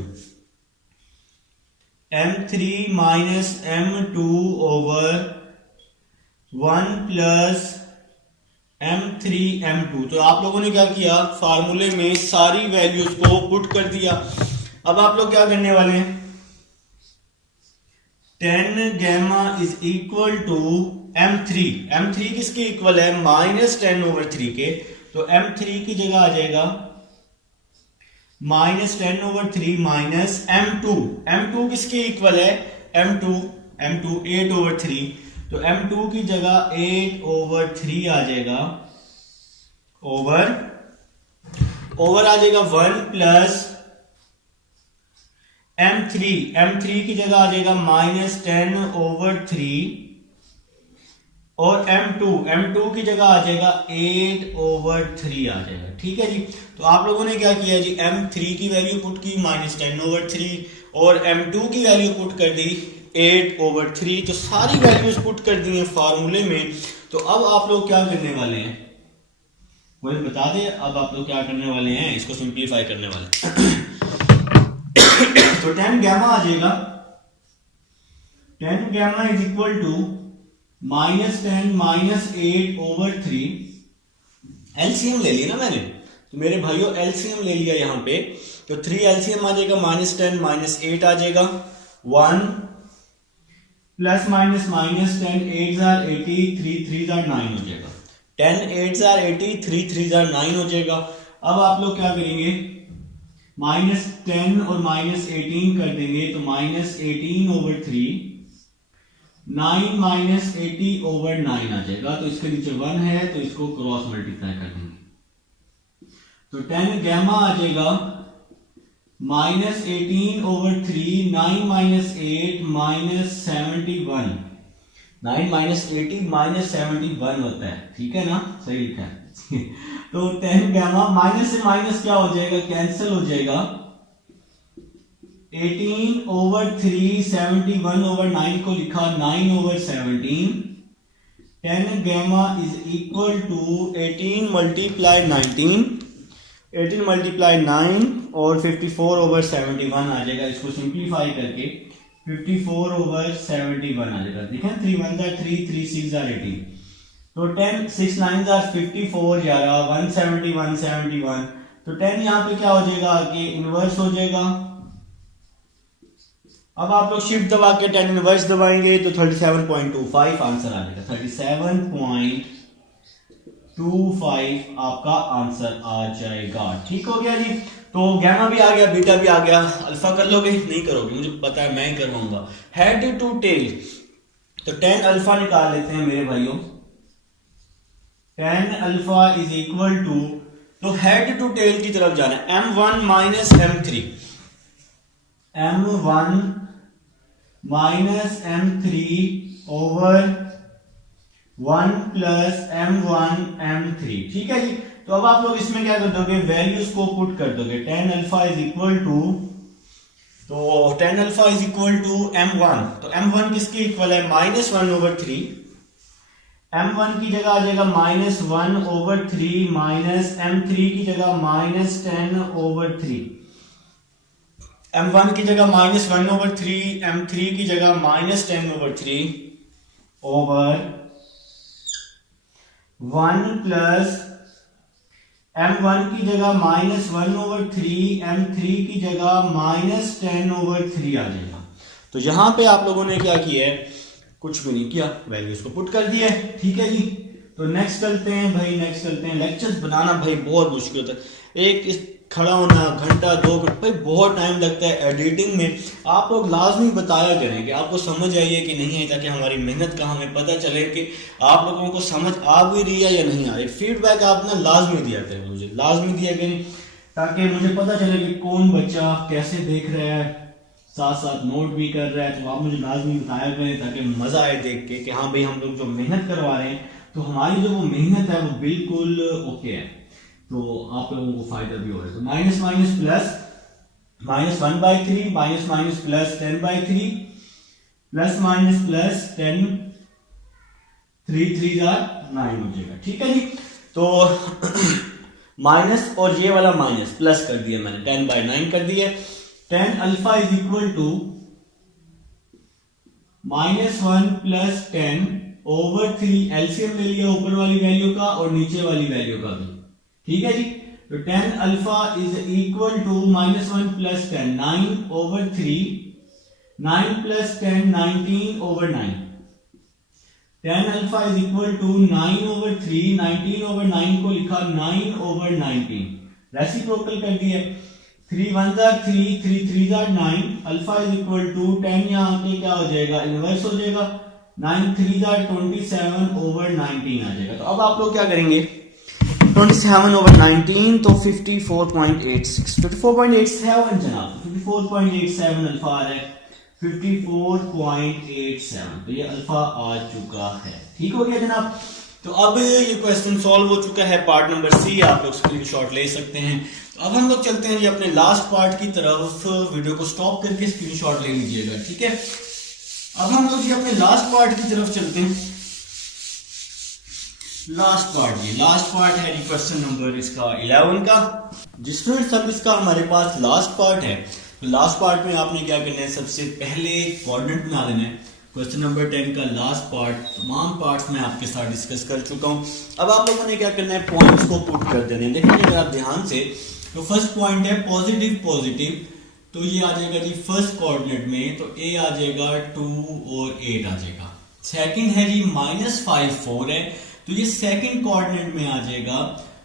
M3 minus M2 over 1 plus M3 M2। तो आप लोगों ने क्या किया, फार्मूले में सारी वैल्यूज को पुट कर दिया। अब आप लोग क्या करने वाले हैं, 10 gamma is equal to M3, M3 किसके इक्वल है, माइनस 10/3 के, तो M3 की जगह आ जाएगा माइनस 10/3 माइनस M2, M2 किसके इक्वल है, M2 8/3, तो M2 की जगह 8/3 आ जाएगा, ओवर आ जाएगा 1 प्लस M3 की जगह आ जाएगा माइनस 10/3, और M2 की जगह आ जाएगा 8/3 आ जाएगा। ठीक है जी, तो आप लोगों ने क्या किया जी, M3 की वैल्यू पुट की माइनस 10/3 और M2 की वैल्यू पुट कर दी 8/3, तो सारी वैल्यूज पुट कर दी हैं फार्मूले में। तो अब आप लोग क्या करने वाले हैं, कोई बता दे, अब आप लोग क्या करने वाले हैं, इसको सिंप्लीफाई करने वाले तो 10 गैमा आ जाएगा, 10 gamma is equal to minus 10 minus 8/3, LCM ले लिया ना मैंने, तो मेरे भाइयों एलसीएम ले लिया यहाँ पे, तो 3 एलसीएम आ जाएगा, माइनस 10 माइनस 8 आ जाएगा, 1 plus minus minus 10 8 jar 80, 3 3 jar 9 हो जाएगा, 10 8 जार 80, 3 3 जार 9 हो जाएगा। अब आप लोग क्या करेंगे, माइनस 10 और माइनस 18 कर देंगे, तो माइनस 18/3, 9 माइनस 80/9 आ जाएगा, तो इसके नीचे 1 है, तो इसको क्रॉस मल्टीप्लाई कर देंगे, तो 10 गैमा आ जाएगा minus 18/3, 9 minus 8 minus 71, 9 minus 80 minus 71 होता है, ठीक है ना, सही लिखा है तो 10 गैमा, माइनस से माइनस क्या हो जाएगा, कैंसिल हो जाएगा, 18/3 71/9 को लिखा 9/17, 10 gamma is equal to 18 multiply 19, 18 multiply 9 और 54/71 आ जाएगा। इसको सिंप्लीफाई करके 54/71 आ जाएगा, देखें 3 1 जार 3, 3 6 जार 18, तो 10 6 9 जार 54 11 170 171, तो 10 यहाँ पे क्या हो जाएगा, आगे इनवर्स हो जाएगा। अब आप लोग शिफ्ट दबा के 10 इनवर्स दबाएंगे तो 37.25 आंसर आ जाएगा, 37.25 आपका आंसर आ जाएगा। ठीक हो गया जी, तो गैमा भी आ गया, बीटा भी आ गया। अल्फा कर लोगे, नहीं करोगे, मुझे पता है, मैं ही करवाऊंगा। हेड टू टेल, तो 10 अल्फा निकाल लेते हैं मेरे भाइयों, 10 अल्फा इज इक्वल टू, तो हेड टू टेल की तरफ जाना है, M1 minus M3, M1 minus M3 over 1 plus M1 M3। ठीक है जी, तो अब आप लोग इसमें क्या कर दोगे, वैल्यूज को पुट कर दोगे। 10 अल्फा इज इक्वल टू, तो 10 alpha is equal to M1, तो M1 किसके इक्वल है, माइनस 1/3, M1 की जगह आ जाएगा माइनस 1/3 माइनस M3 की जगह माइनस 10/3, m1 की जगह -1/3, m3 की जगह -10/3 ओवर 1 प्लस m1 की जगह -1/3, m3 की जगह -10/3 आ जाएगा। तो यहां पे आप लोगों ने क्या किया है, कुछ भी नहीं किया, वैल्यूज को पुट कर दिया है। ठीक है जी, तो नेक्स्ट चलते हैं भाई, नेक्स्ट चलते हैं। लेक्चर्स बनाना भाई बहुत मुश्किल होता है, एक इस खड़ा होना घंटा 2 घंटे भाई बहुत टाइम लगता है एडिटिंग में। आप लोग लाजमी बताया करें कि आपको समझ आई है कि नहीं है, ताकि हमारी मेहनत का हमें पता चले कि आप लोगों को समझ आ भी रही है या नहीं आ रही। फीडबैक आप ना लाजमी दिया करें, मुझे लाजमी दिया करें, ताकि मुझे पता चले कि कौन बच्चा कैसे देख रहा है, साथ साथ नोट भी कर रहा है। तो आप मुझे लाजमी बताया करें ताकि मजा आए देख के कि हाँ भाई हम लोग जो मेहनत करवा रहे हैं तो हमारी जो वो मेहनत है वो बिल्कुल ओके है, तो आप लोगों को फायदा भी हो रहा है। तो minus minus plus, -1/3 minus minus plus 10/3 plus minus plus 10, 3 3 9 हो जाएगा। ठीक है जी, तो माइनस और ये वाला माइनस प्लस कर दिया मैंने, 10/9 कर दिया। 10 alpha is equal to -1 plus 10 over 3, LCM ले लिया ऊपर वाली वैल्यू का और नीचे वाली वैल्यू का भी। ठीक है जी, तो 10 alpha is equal to -1 plus 10 9 over 3, 9 plus 10 19 over 9। 10 alpha is equal to 9 over 3, 19 over 9 को लिखा 9 ओवर 19, रेसिप्रोकल कर दिया। 3 1 3, 3 3 9, अल्फा इज इक्वल टू 10 यहाँ पे क्या हो जाएगा, इनवर्स हो जाएगा, 9 3 27 ओवर 19 आ जाएगा। तो अब आप लोग क्या करेंगे, 27 ओवर 19 तो 54.86, 54.87 जनाब, 54.87 अल्फा आ रहा है, 54.87, तो ये अल्फा आ चुका है। ठीक हो गया जनाब। तो अब ये क्वेश्चन सॉल्व हो चुका है, पार्ट नंबर सी, आप लोग स्क्रीनशॉट ले सकते हैं। तो अब हम लोग चलते हैं जी अपने लास्ट पार्ट की तरफ, वीडियो को स्टॉप करके स्क्रीनशॉट ले लीजिएगा। ठीक है, अब हम लोग जी अपने लास्ट पार्ट की तरफ चलते हैं। लास्ट पार्ट है जी क्वेश्चन नंबर इसका 11 का, जिसमें सब इसका हमारे पास लास्ट पार्ट है। तो लास्ट पार्ट में आपने क्या करना है, सबसे पहले कोऑर्डिनेट बना लेना है। क्वेश्चन नंबर 10 का लास्ट पार्ट, तमाम पार्ट्स में आपके साथ डिस्कस कर चुका हूं। अब आप लोगों ने क्या करना है, पॉइंट्स को पुट कर देने हैं। देखिए अगर आप ध्यान से, तो फर्स्ट पॉइंट है पॉजिटिव पॉजिटिव, तो ये आ जाएगा जी फर्स्ट कोऑर्डिनेट में, तो ए आ जाएगा 2 और 8 आ जाएगा। सेकंड है जी -5 4 है, तो ये सेकंड कोऑर्डिनेट में आ जाएगा,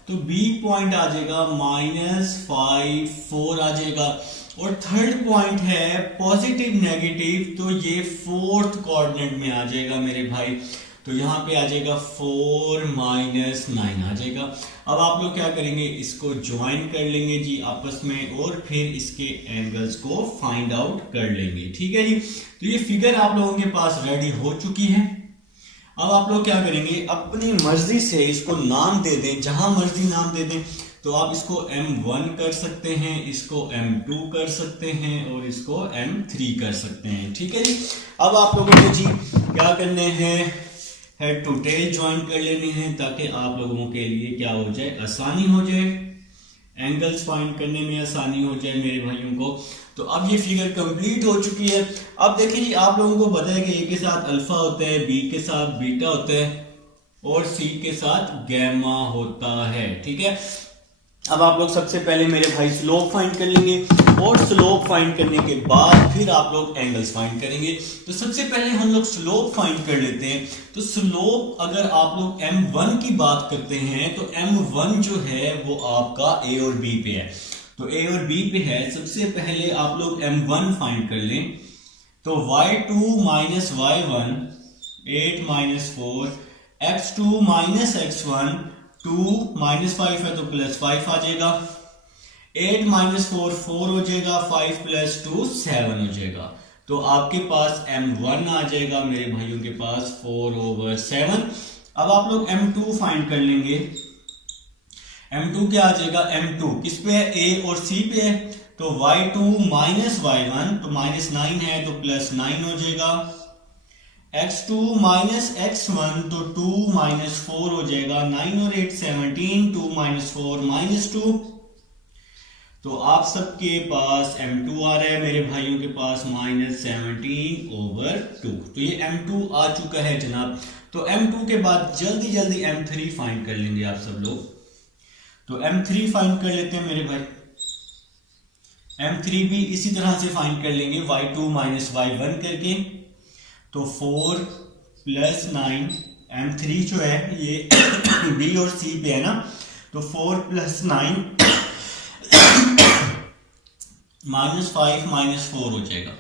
तो बी पॉइंट आ जाएगा -5 4 आ जाएगा। और थर्ड पॉइंट है पॉजिटिव नेगेटिव, तो ये फोर्थ कोऑर्डिनेट में आ जाएगा मेरे भाई, तो यहाँ पे आ जाएगा 4 -9 आ जाएगा। अब आप लोग क्या करेंगे, इसको ज्वाइन कर लेंगे जी आपस में और फिर इसके एंगल्स को फाइंड आउट कर लेंगे। ठीक है जी, तो ये फिगर आप लोगों के पास रेडी हो चुकी है। अब आप लोग क्या करेंगे, अपनी मर्जी से इसको नाम दे दें, जहां मर्जी नाम दे दें। तो आप इसको M1 कर सकते हैं, इसको M2 कर सकते हैं और इसको M3 कर सकते हैं। ठीक है जी, अब आप लोगों को जी क्या करने हैं, हेड टू टेल ज्वाइन कर लेने हैं, ताकि आप लोगों के लिए क्या हो जाए, आसानी हो जाए, एंगल्स फाइंड करने में आसानी हो जाए मेरे भाइयों को। तो अब ये फिगर कंप्लीट हो चुकी है। अब देखिए जी, आप लोगों को पता है कि ए के साथ अल्फा होता है, बी के साथ बीटा होता है और सी के साथ गैमा होता है। ठीक है, अब आप लोग सबसे पहले मेरे भाई स्लोप फाइंड कर लेंगे और स्लोप फाइंड करने के बाद फिर आप लोग एंगल्स फाइंड करेंगे। तो सबसे पहले हम लोग स्लोप फाइंड कर लेते हैं। तो स्लोप अगर आप लोग M1 की बात करते हैं, तो M1 जो है वो आपका A और B पे है, तो A और B पे है। सबसे पहले आप लोग M1 फाइंड कर लें, तो y2 minus y1 8 minus 4, x2 minus x1 2 -5 है तो +5 आ जाएगा, 8 माइनस 4 4 हो जाएगा, 5 + 2 7 हो जाएगा। तो आपके पास M1 आ जाएगा मेरे भाइयों के पास 4/7। अब आप लोग M2 फाइंड कर लेंगे। M2 क्या आ जाएगा, M2 किस पे है, A और C पे है, तो y2 माइनस y1 तो -9 है तो +9 हो जाएगा, x2 माइनस x1 तो 2 - 4 हो जाएगा, 9 और 8 17, 2 - 4 -2, तो आप सबके पास m2 आ रहा है, मेरे भाइयों के पास -17/2। तो ये m2 आ चुका है जनाब। तो m2 के बाद जल्दी जल्दी m3 फाइंड कर लेंगे आप सब लोग। तो m3 फाइंड कर लेते हैं मेरे भाई। m3 भी इसी तरह से फाइंड कर लेंगे y2 - y1 करके। तो 4 + 9, m3 जो है ये b और c पे है ना, तो 4 + 9 -5 - 4 हो जाएगा।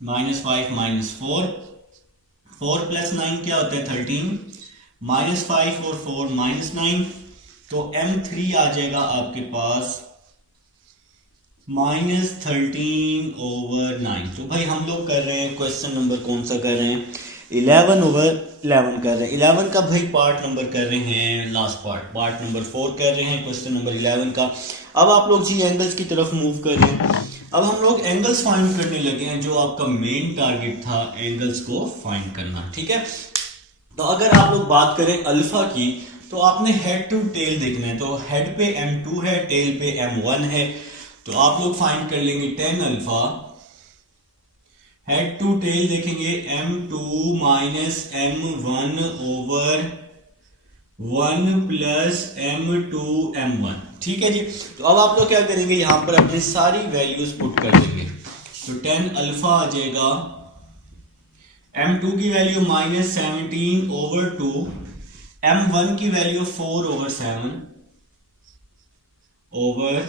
-5 - 4, 4 + 9 क्या होता है 13, -5 और 4 -9। तो m3 आ जाएगा आपके पास -13/9। तो भाई हम लोग कर रहे हैं क्वेश्चन नंबर कौन सा कर रहे हैं, 11/11 कर रहे हैं। 11 का भाई पार्ट नंबर कर रहे हैं, लास्ट पार्ट नंबर 4 कर रहे हैं क्वेश्चन नंबर 11 का। अब आप लोग जी एंगल्स की तरफ मूव कर रहे हैं। अब हम लोग एंगल्स फाइंड करने लगे हैं, जो आपका मेन टारगेट था एंगल्स को फाइंड करना, ठीक है। तो अगर आप लोग बात करें अल्फा की, तो आपने हेड टू टेल देखना है। तो हेड पे m2 है, टेल पे m1 है। तो आप लोग फाइंड कर लेंगे tan alpha. Head to tail देखेंगे m2 - m1/1 + m2/m1, ठीक है जी। तो अब आप लोग क्या करेंगे, यहां पर अपनी सारी वैल्यूज पुट कर देंगे। तो tan अल्फा आ जाएगा, m2 की वैल्यू -17/2, m1 की वैल्यू 4/7/1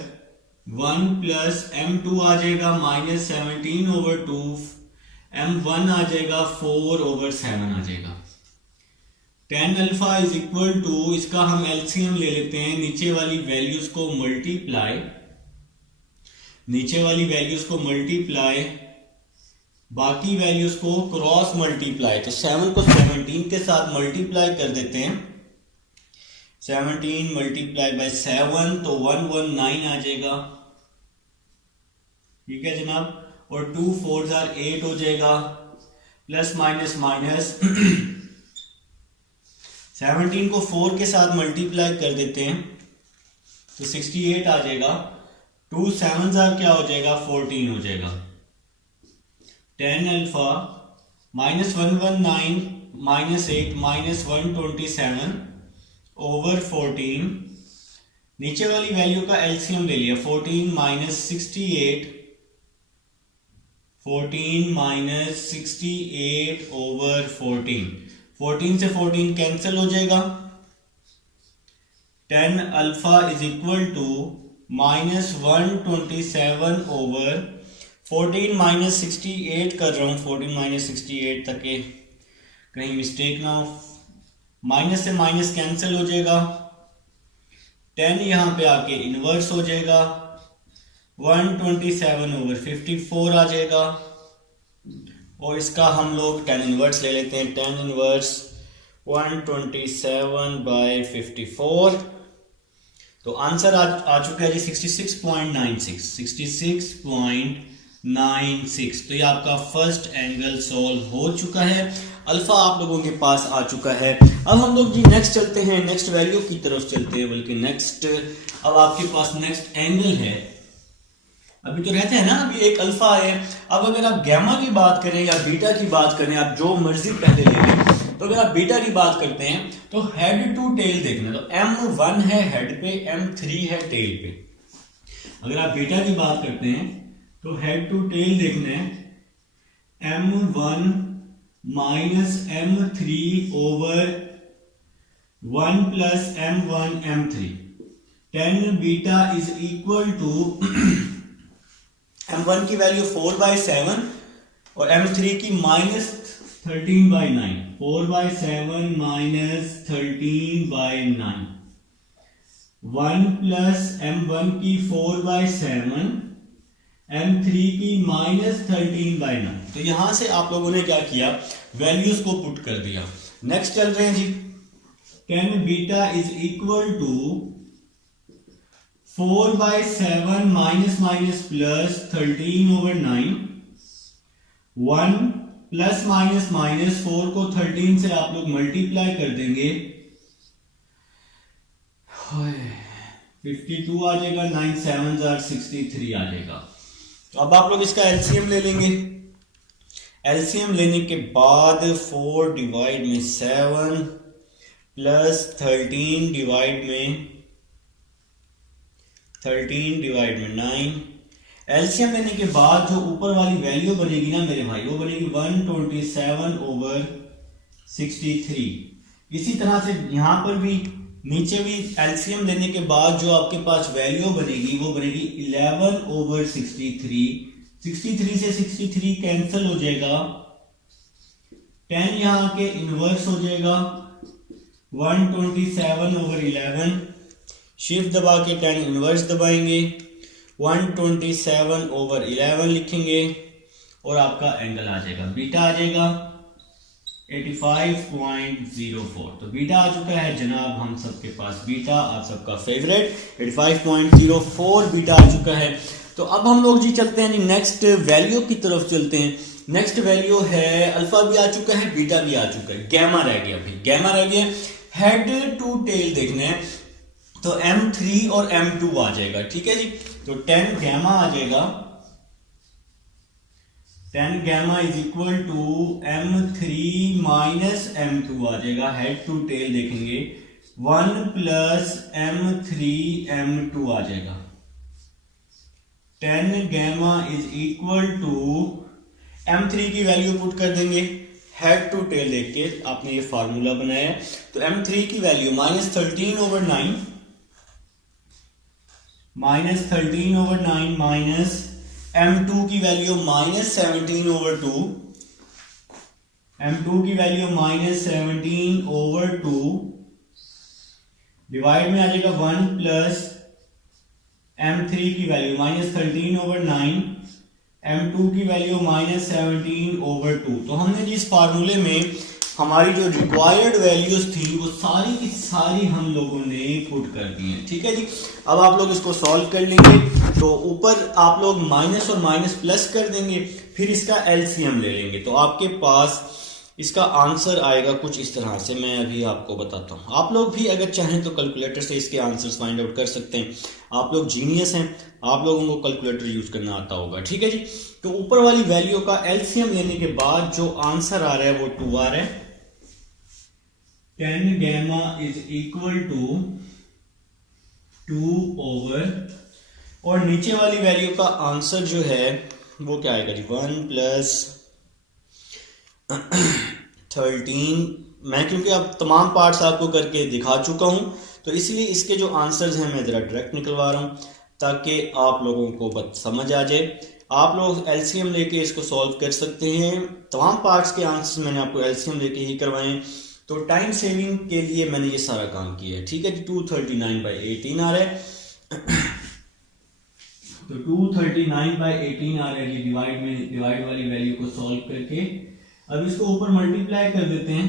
+ m2 आ जाएगा -17/2, m1 आ जाएगा 4/7 आ जाएगा। tan alpha is equal to, इसका हम एलसीएम ले लेते हैं, नीचे वाली वैल्यूज को मल्टीप्लाई, बाकी वैल्यूज को क्रॉस मल्टीप्लाई। तो 7 को 17 के साथ मल्टीप्लाई कर देते हैं, 17 × 7 तो 119 आ जाएगा, ठीक है जनाब। और 2 4 8 हो जाएगा, प्लस माइनस 17 को 4 के साथ मल्टीप्लाई कर देते हैं तो 68 आ जाएगा। 2 7 क्या हो जाएगा, 14 हो जाएगा। tan अल्फा -119 -8 -127/14, नीचे वाली वैल्यू का एलसीएम ले लिया, 14 - 68, 14 से 14 कैंसिल हो जाएगा। tan alpha is equal to -127/14 - 68 कर रहा हूं, 14 - 68 तक के कहीं मिस्टेक ना हो। माइनस से माइनस कैंसिल हो जाएगा, 10 यहां पे आके इनवर्स हो जाएगा, 127/54 आ जाएगा। और इसका हम लोग tan इनवर्स ले लेते हैं, tan इनवर्स 127/54। तो आंसर आ चुका है जी 66.96। तो ये आपका फर्स्ट एंगल सॉल्व हो चुका है, अल्फा आप लोगों के पास आ चुका है। अब हम लोग जी नेक्स्ट चलते हैं, नेक्स्ट वैल्यू की तरफ चलते हैं, बल्कि नेक्स्ट अब आपके पास नेक्स्ट एंगल है। अभी तो रहते हैं ना, अभी एक अल्फा है। अब अगर आप गैमा की बात करें या बीटा की बात करें, आप जो मर्जी पहले ले लें। तो अगर आप बीटा की बात करते हैं तो हेड टू टेल देखना, तो m1 है हेड पे, m3 है टेल पे। अगर आप बीटा की बात करते हैं तो हेड टू टेल देखना है, m1 - m3/1 + m1/m3। tan beta is equal to m1 की वैल्यू 4/7 और m3 की -13/9, 4/7 - 13/9, 1 + m1 की 4/7, m3 की -13/9। तो यहां से आप लोगों ने क्या किया, वैल्यूज को पुट कर दिया। नेक्स्ट चल रहे हैं जी, tan beta is equal to 4/7 -13/9, 1 ± 4 को 13 से आप लोग मल्टीप्लाई कर देंगे, 52 आ जाएगा, 9 7 63 आ जाएगा। तो अब आप लोग इसका एलसीएम ले लेंगे। एलसीएम लेने के बाद 4 डिवाइड में 7 प्लस 13 डिवाइड में 9। एलसीएम लेने के बाद जो ऊपर वाली वैल्यू बनेगी ना मेरे भाई, वो बनेगी 127/63। इसी तरह से यहां पर भी नीचे भी एलसीएम लेने के बाद जो आपके पास वैल्यू बनेगी वो बनेगी 11/63। 63 से 63 कैंसिल हो जाएगा, 10 यहां के इनवर्स हो जाएगा, 127/11। शिफ्ट दबा के 10 इनवर्स दबाएंगे, 127/11 लिखेंगे और आपका एंगल आ जाएगा, बीटा आ जाएगा 85.04। तो बीटा आ चुका है जनाब हम सबके पास, बीटा आप सबका फेवरेट 85.04 बीटा आ चुका है। तो अब हम लोग जी चलते हैं नेक्स्ट वैल्यू की तरफ चलते हैं। नेक्स्ट वैल्यू है अल्फा भी आ चुका है, बीटा भी आ चुका है, गैमा रह गया। भाई गैमा रह गया, हेड टू टेल देखना है तो M3 और M2 आ जाएगा, ठीक है जी। तो 10 गैमा आ जाएगा, 10 gamma is equal to M3 minus M2 आ जाएगा। हेड टू टेल देखेंगे 1 प्लस M3 M2 आ जाएगा। 10 gamma is equal to M3 की वैल्यू पुट कर देंगे, हेड टू टेल देख के आपने ये फार्मूला बनाया है। तो M3 की वैल्यू -13/9 माइनस M2 की वैल्यू -17/2, M2 की वैल्यू -17/2 डिवाइड में आ जाएगा 1 प्लस M3 की वैल्यू -13/9, M2 की वैल्यू -17/2। तो हमने जिस फार्मूले में हमारी जो रिक्वायर्ड वैल्यूज थी वो सारी की सारी हम लोगों ने पुट कर दी है, ठीक है जी। अब आप लोग इसको सॉल्व कर लेंगे, तो ऊपर आप लोग माइनस और माइनस प्लस कर देंगे, फिर इसका एलसीएम ले लेंगे, तो आपके पास इसका आंसर आएगा कुछ इस तरह से। मैं अभी आपको बताता हूँ, आप लोग भी अगर चाहें तो कैलकुलेटर से इसके आंसर्स फाइंड आउट कर सकते हैं। आप लोग जीनियस हैं, आप लोगों को कैलकुलेटर यूज करना आता होगा, ठीक है जी। तो ऊपर वाली वैल्यू का एलसीएम लेने के बाद जो आंसर आ रहा है वो 2 आ रहा है। 10 gamma is equal to 2 over, और नीचे वाली वैल्यू का आंसर जो है वो क्या आएगा जी, 1 प्लस 13। मैं क्योंकि अब तमाम पार्ट्स आपको करके दिखा चुका हूं, तो इसलिए इसके जो आंसर्स हैं मैं ज़रा डायरेक्ट निकलवा रहा हूं ताकि आप लोगों को समझ आ जाए। आप लोग एलसीएम लेके इसको सॉल्व कर सकते हैं। तमाम पार्ट्स के आंसर्स मैंने आपको एलसीएम लेके ही करवाए हैं, तो टाइम सेविंग के लिए मैंने ये सारा काम किया है, ठीक है जी। 239/18 आ रहा है, तो 239/18 आ रहा है जी, डिवाइड वाली वैल्यू को सॉल्व करके। अब इसको ऊपर मल्टीप्लाई कर देते हैं,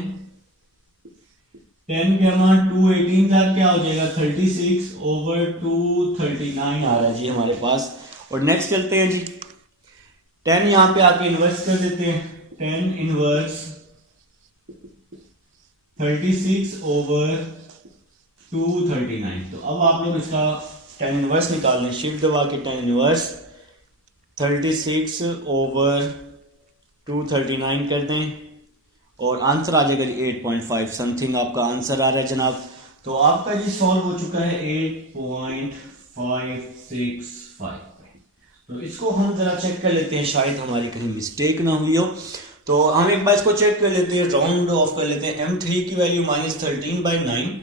10 गैमा 218 का क्या हो जाएगा, 36/239 आ रहा है जी हमारे पास। और नेक्स्ट चलते हैं जी, 10 यहां पे आके इन्वर्स कर देते हैं, 10 इनवर्स 36/239। तो अब आप लोग इसका 10 इनवर्स निकाल लें, शिफ्ट दबा के 10 इनवर्स 36/239 कर दें और आंसर आ जाएगा 8.5 समथिंग आपका आंसर आ रहा है जनाब। तो आपका जी सॉल्व हो चुका है 8.565। तो इसको हम जरा चेक कर लेते हैं, शायद हमारी कहीं मिस्टेक ना हुई हो। तो हम एक बार इसको चेक कर लेते हैं, राउंड ऑफ कर लेते हैं। M3 की वैल्यू -13/9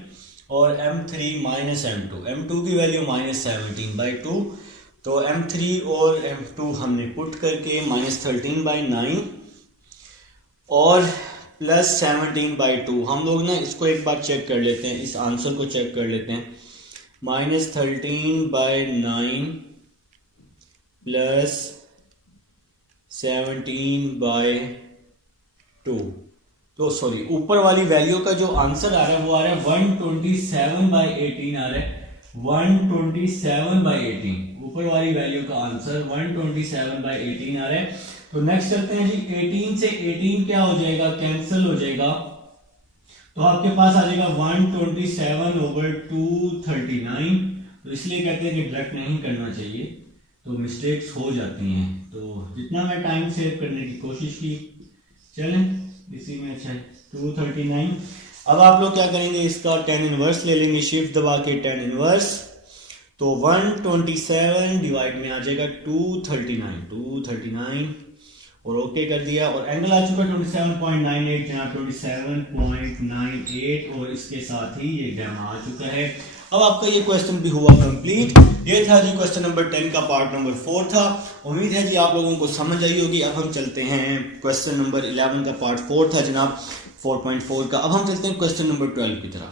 और M3 माइनस M2 की वैल्यू -17/2। तो M3 और M2 हमने पुट करके -13/9 और +17/2 हम लोग ना इसको एक बार चेक कर लेते हैं, इस आंसर को चेक कर लेते हैं। -13/9 +17/2, तो सॉरी ऊपर वाली वैल्यू का जो आंसर आ रहा है वो आ रहा है 127/18 आ रहा है, 127/18 ऊपर वाली वैल्यू का आंसर 127/18 आ रहा है। तो नेक्स्ट करते हैं जी, 18 से 18 क्या हो जाएगा, कैंसिल हो जाएगा, तो आपके पास आ जाएगा 127/239। तो तो इसलिए कहते हैं कि डायरेक्ट नहीं करना चाहिए, तो मिस्टेक्स हो जाती हैं। तो जितना मैं टाइम सेव करने की कोशिश की, चलें इसी में अच्छा है। 239। अब आप लोग क्या करेंगे, इसका tan इनवर्स ले लेंगे, शिफ्ट दबा के tan इनवर्स, तो 127 डिवाइड में आ जाएगा 239 और ओके कर दिया। और एंगल आ चुका 27.98, जहाँ 27.98 और इसके साथ ही ये गामा आ चुका है। अब आपका ये क्वेश्चन भी हुआ कंप्लीट। ये था जी क्वेश्चन नंबर 10 का पार्ट नंबर 4 था। उम्मीद है जी आप लोगों को समझ आई होगी। अब हम चलते हैं क्वेश्चन नंबर 11 का पार्ट 4 था जनाब 4.4 का। अब हम चलते हैं क्वेश्चन नंबर 12 की तरफ।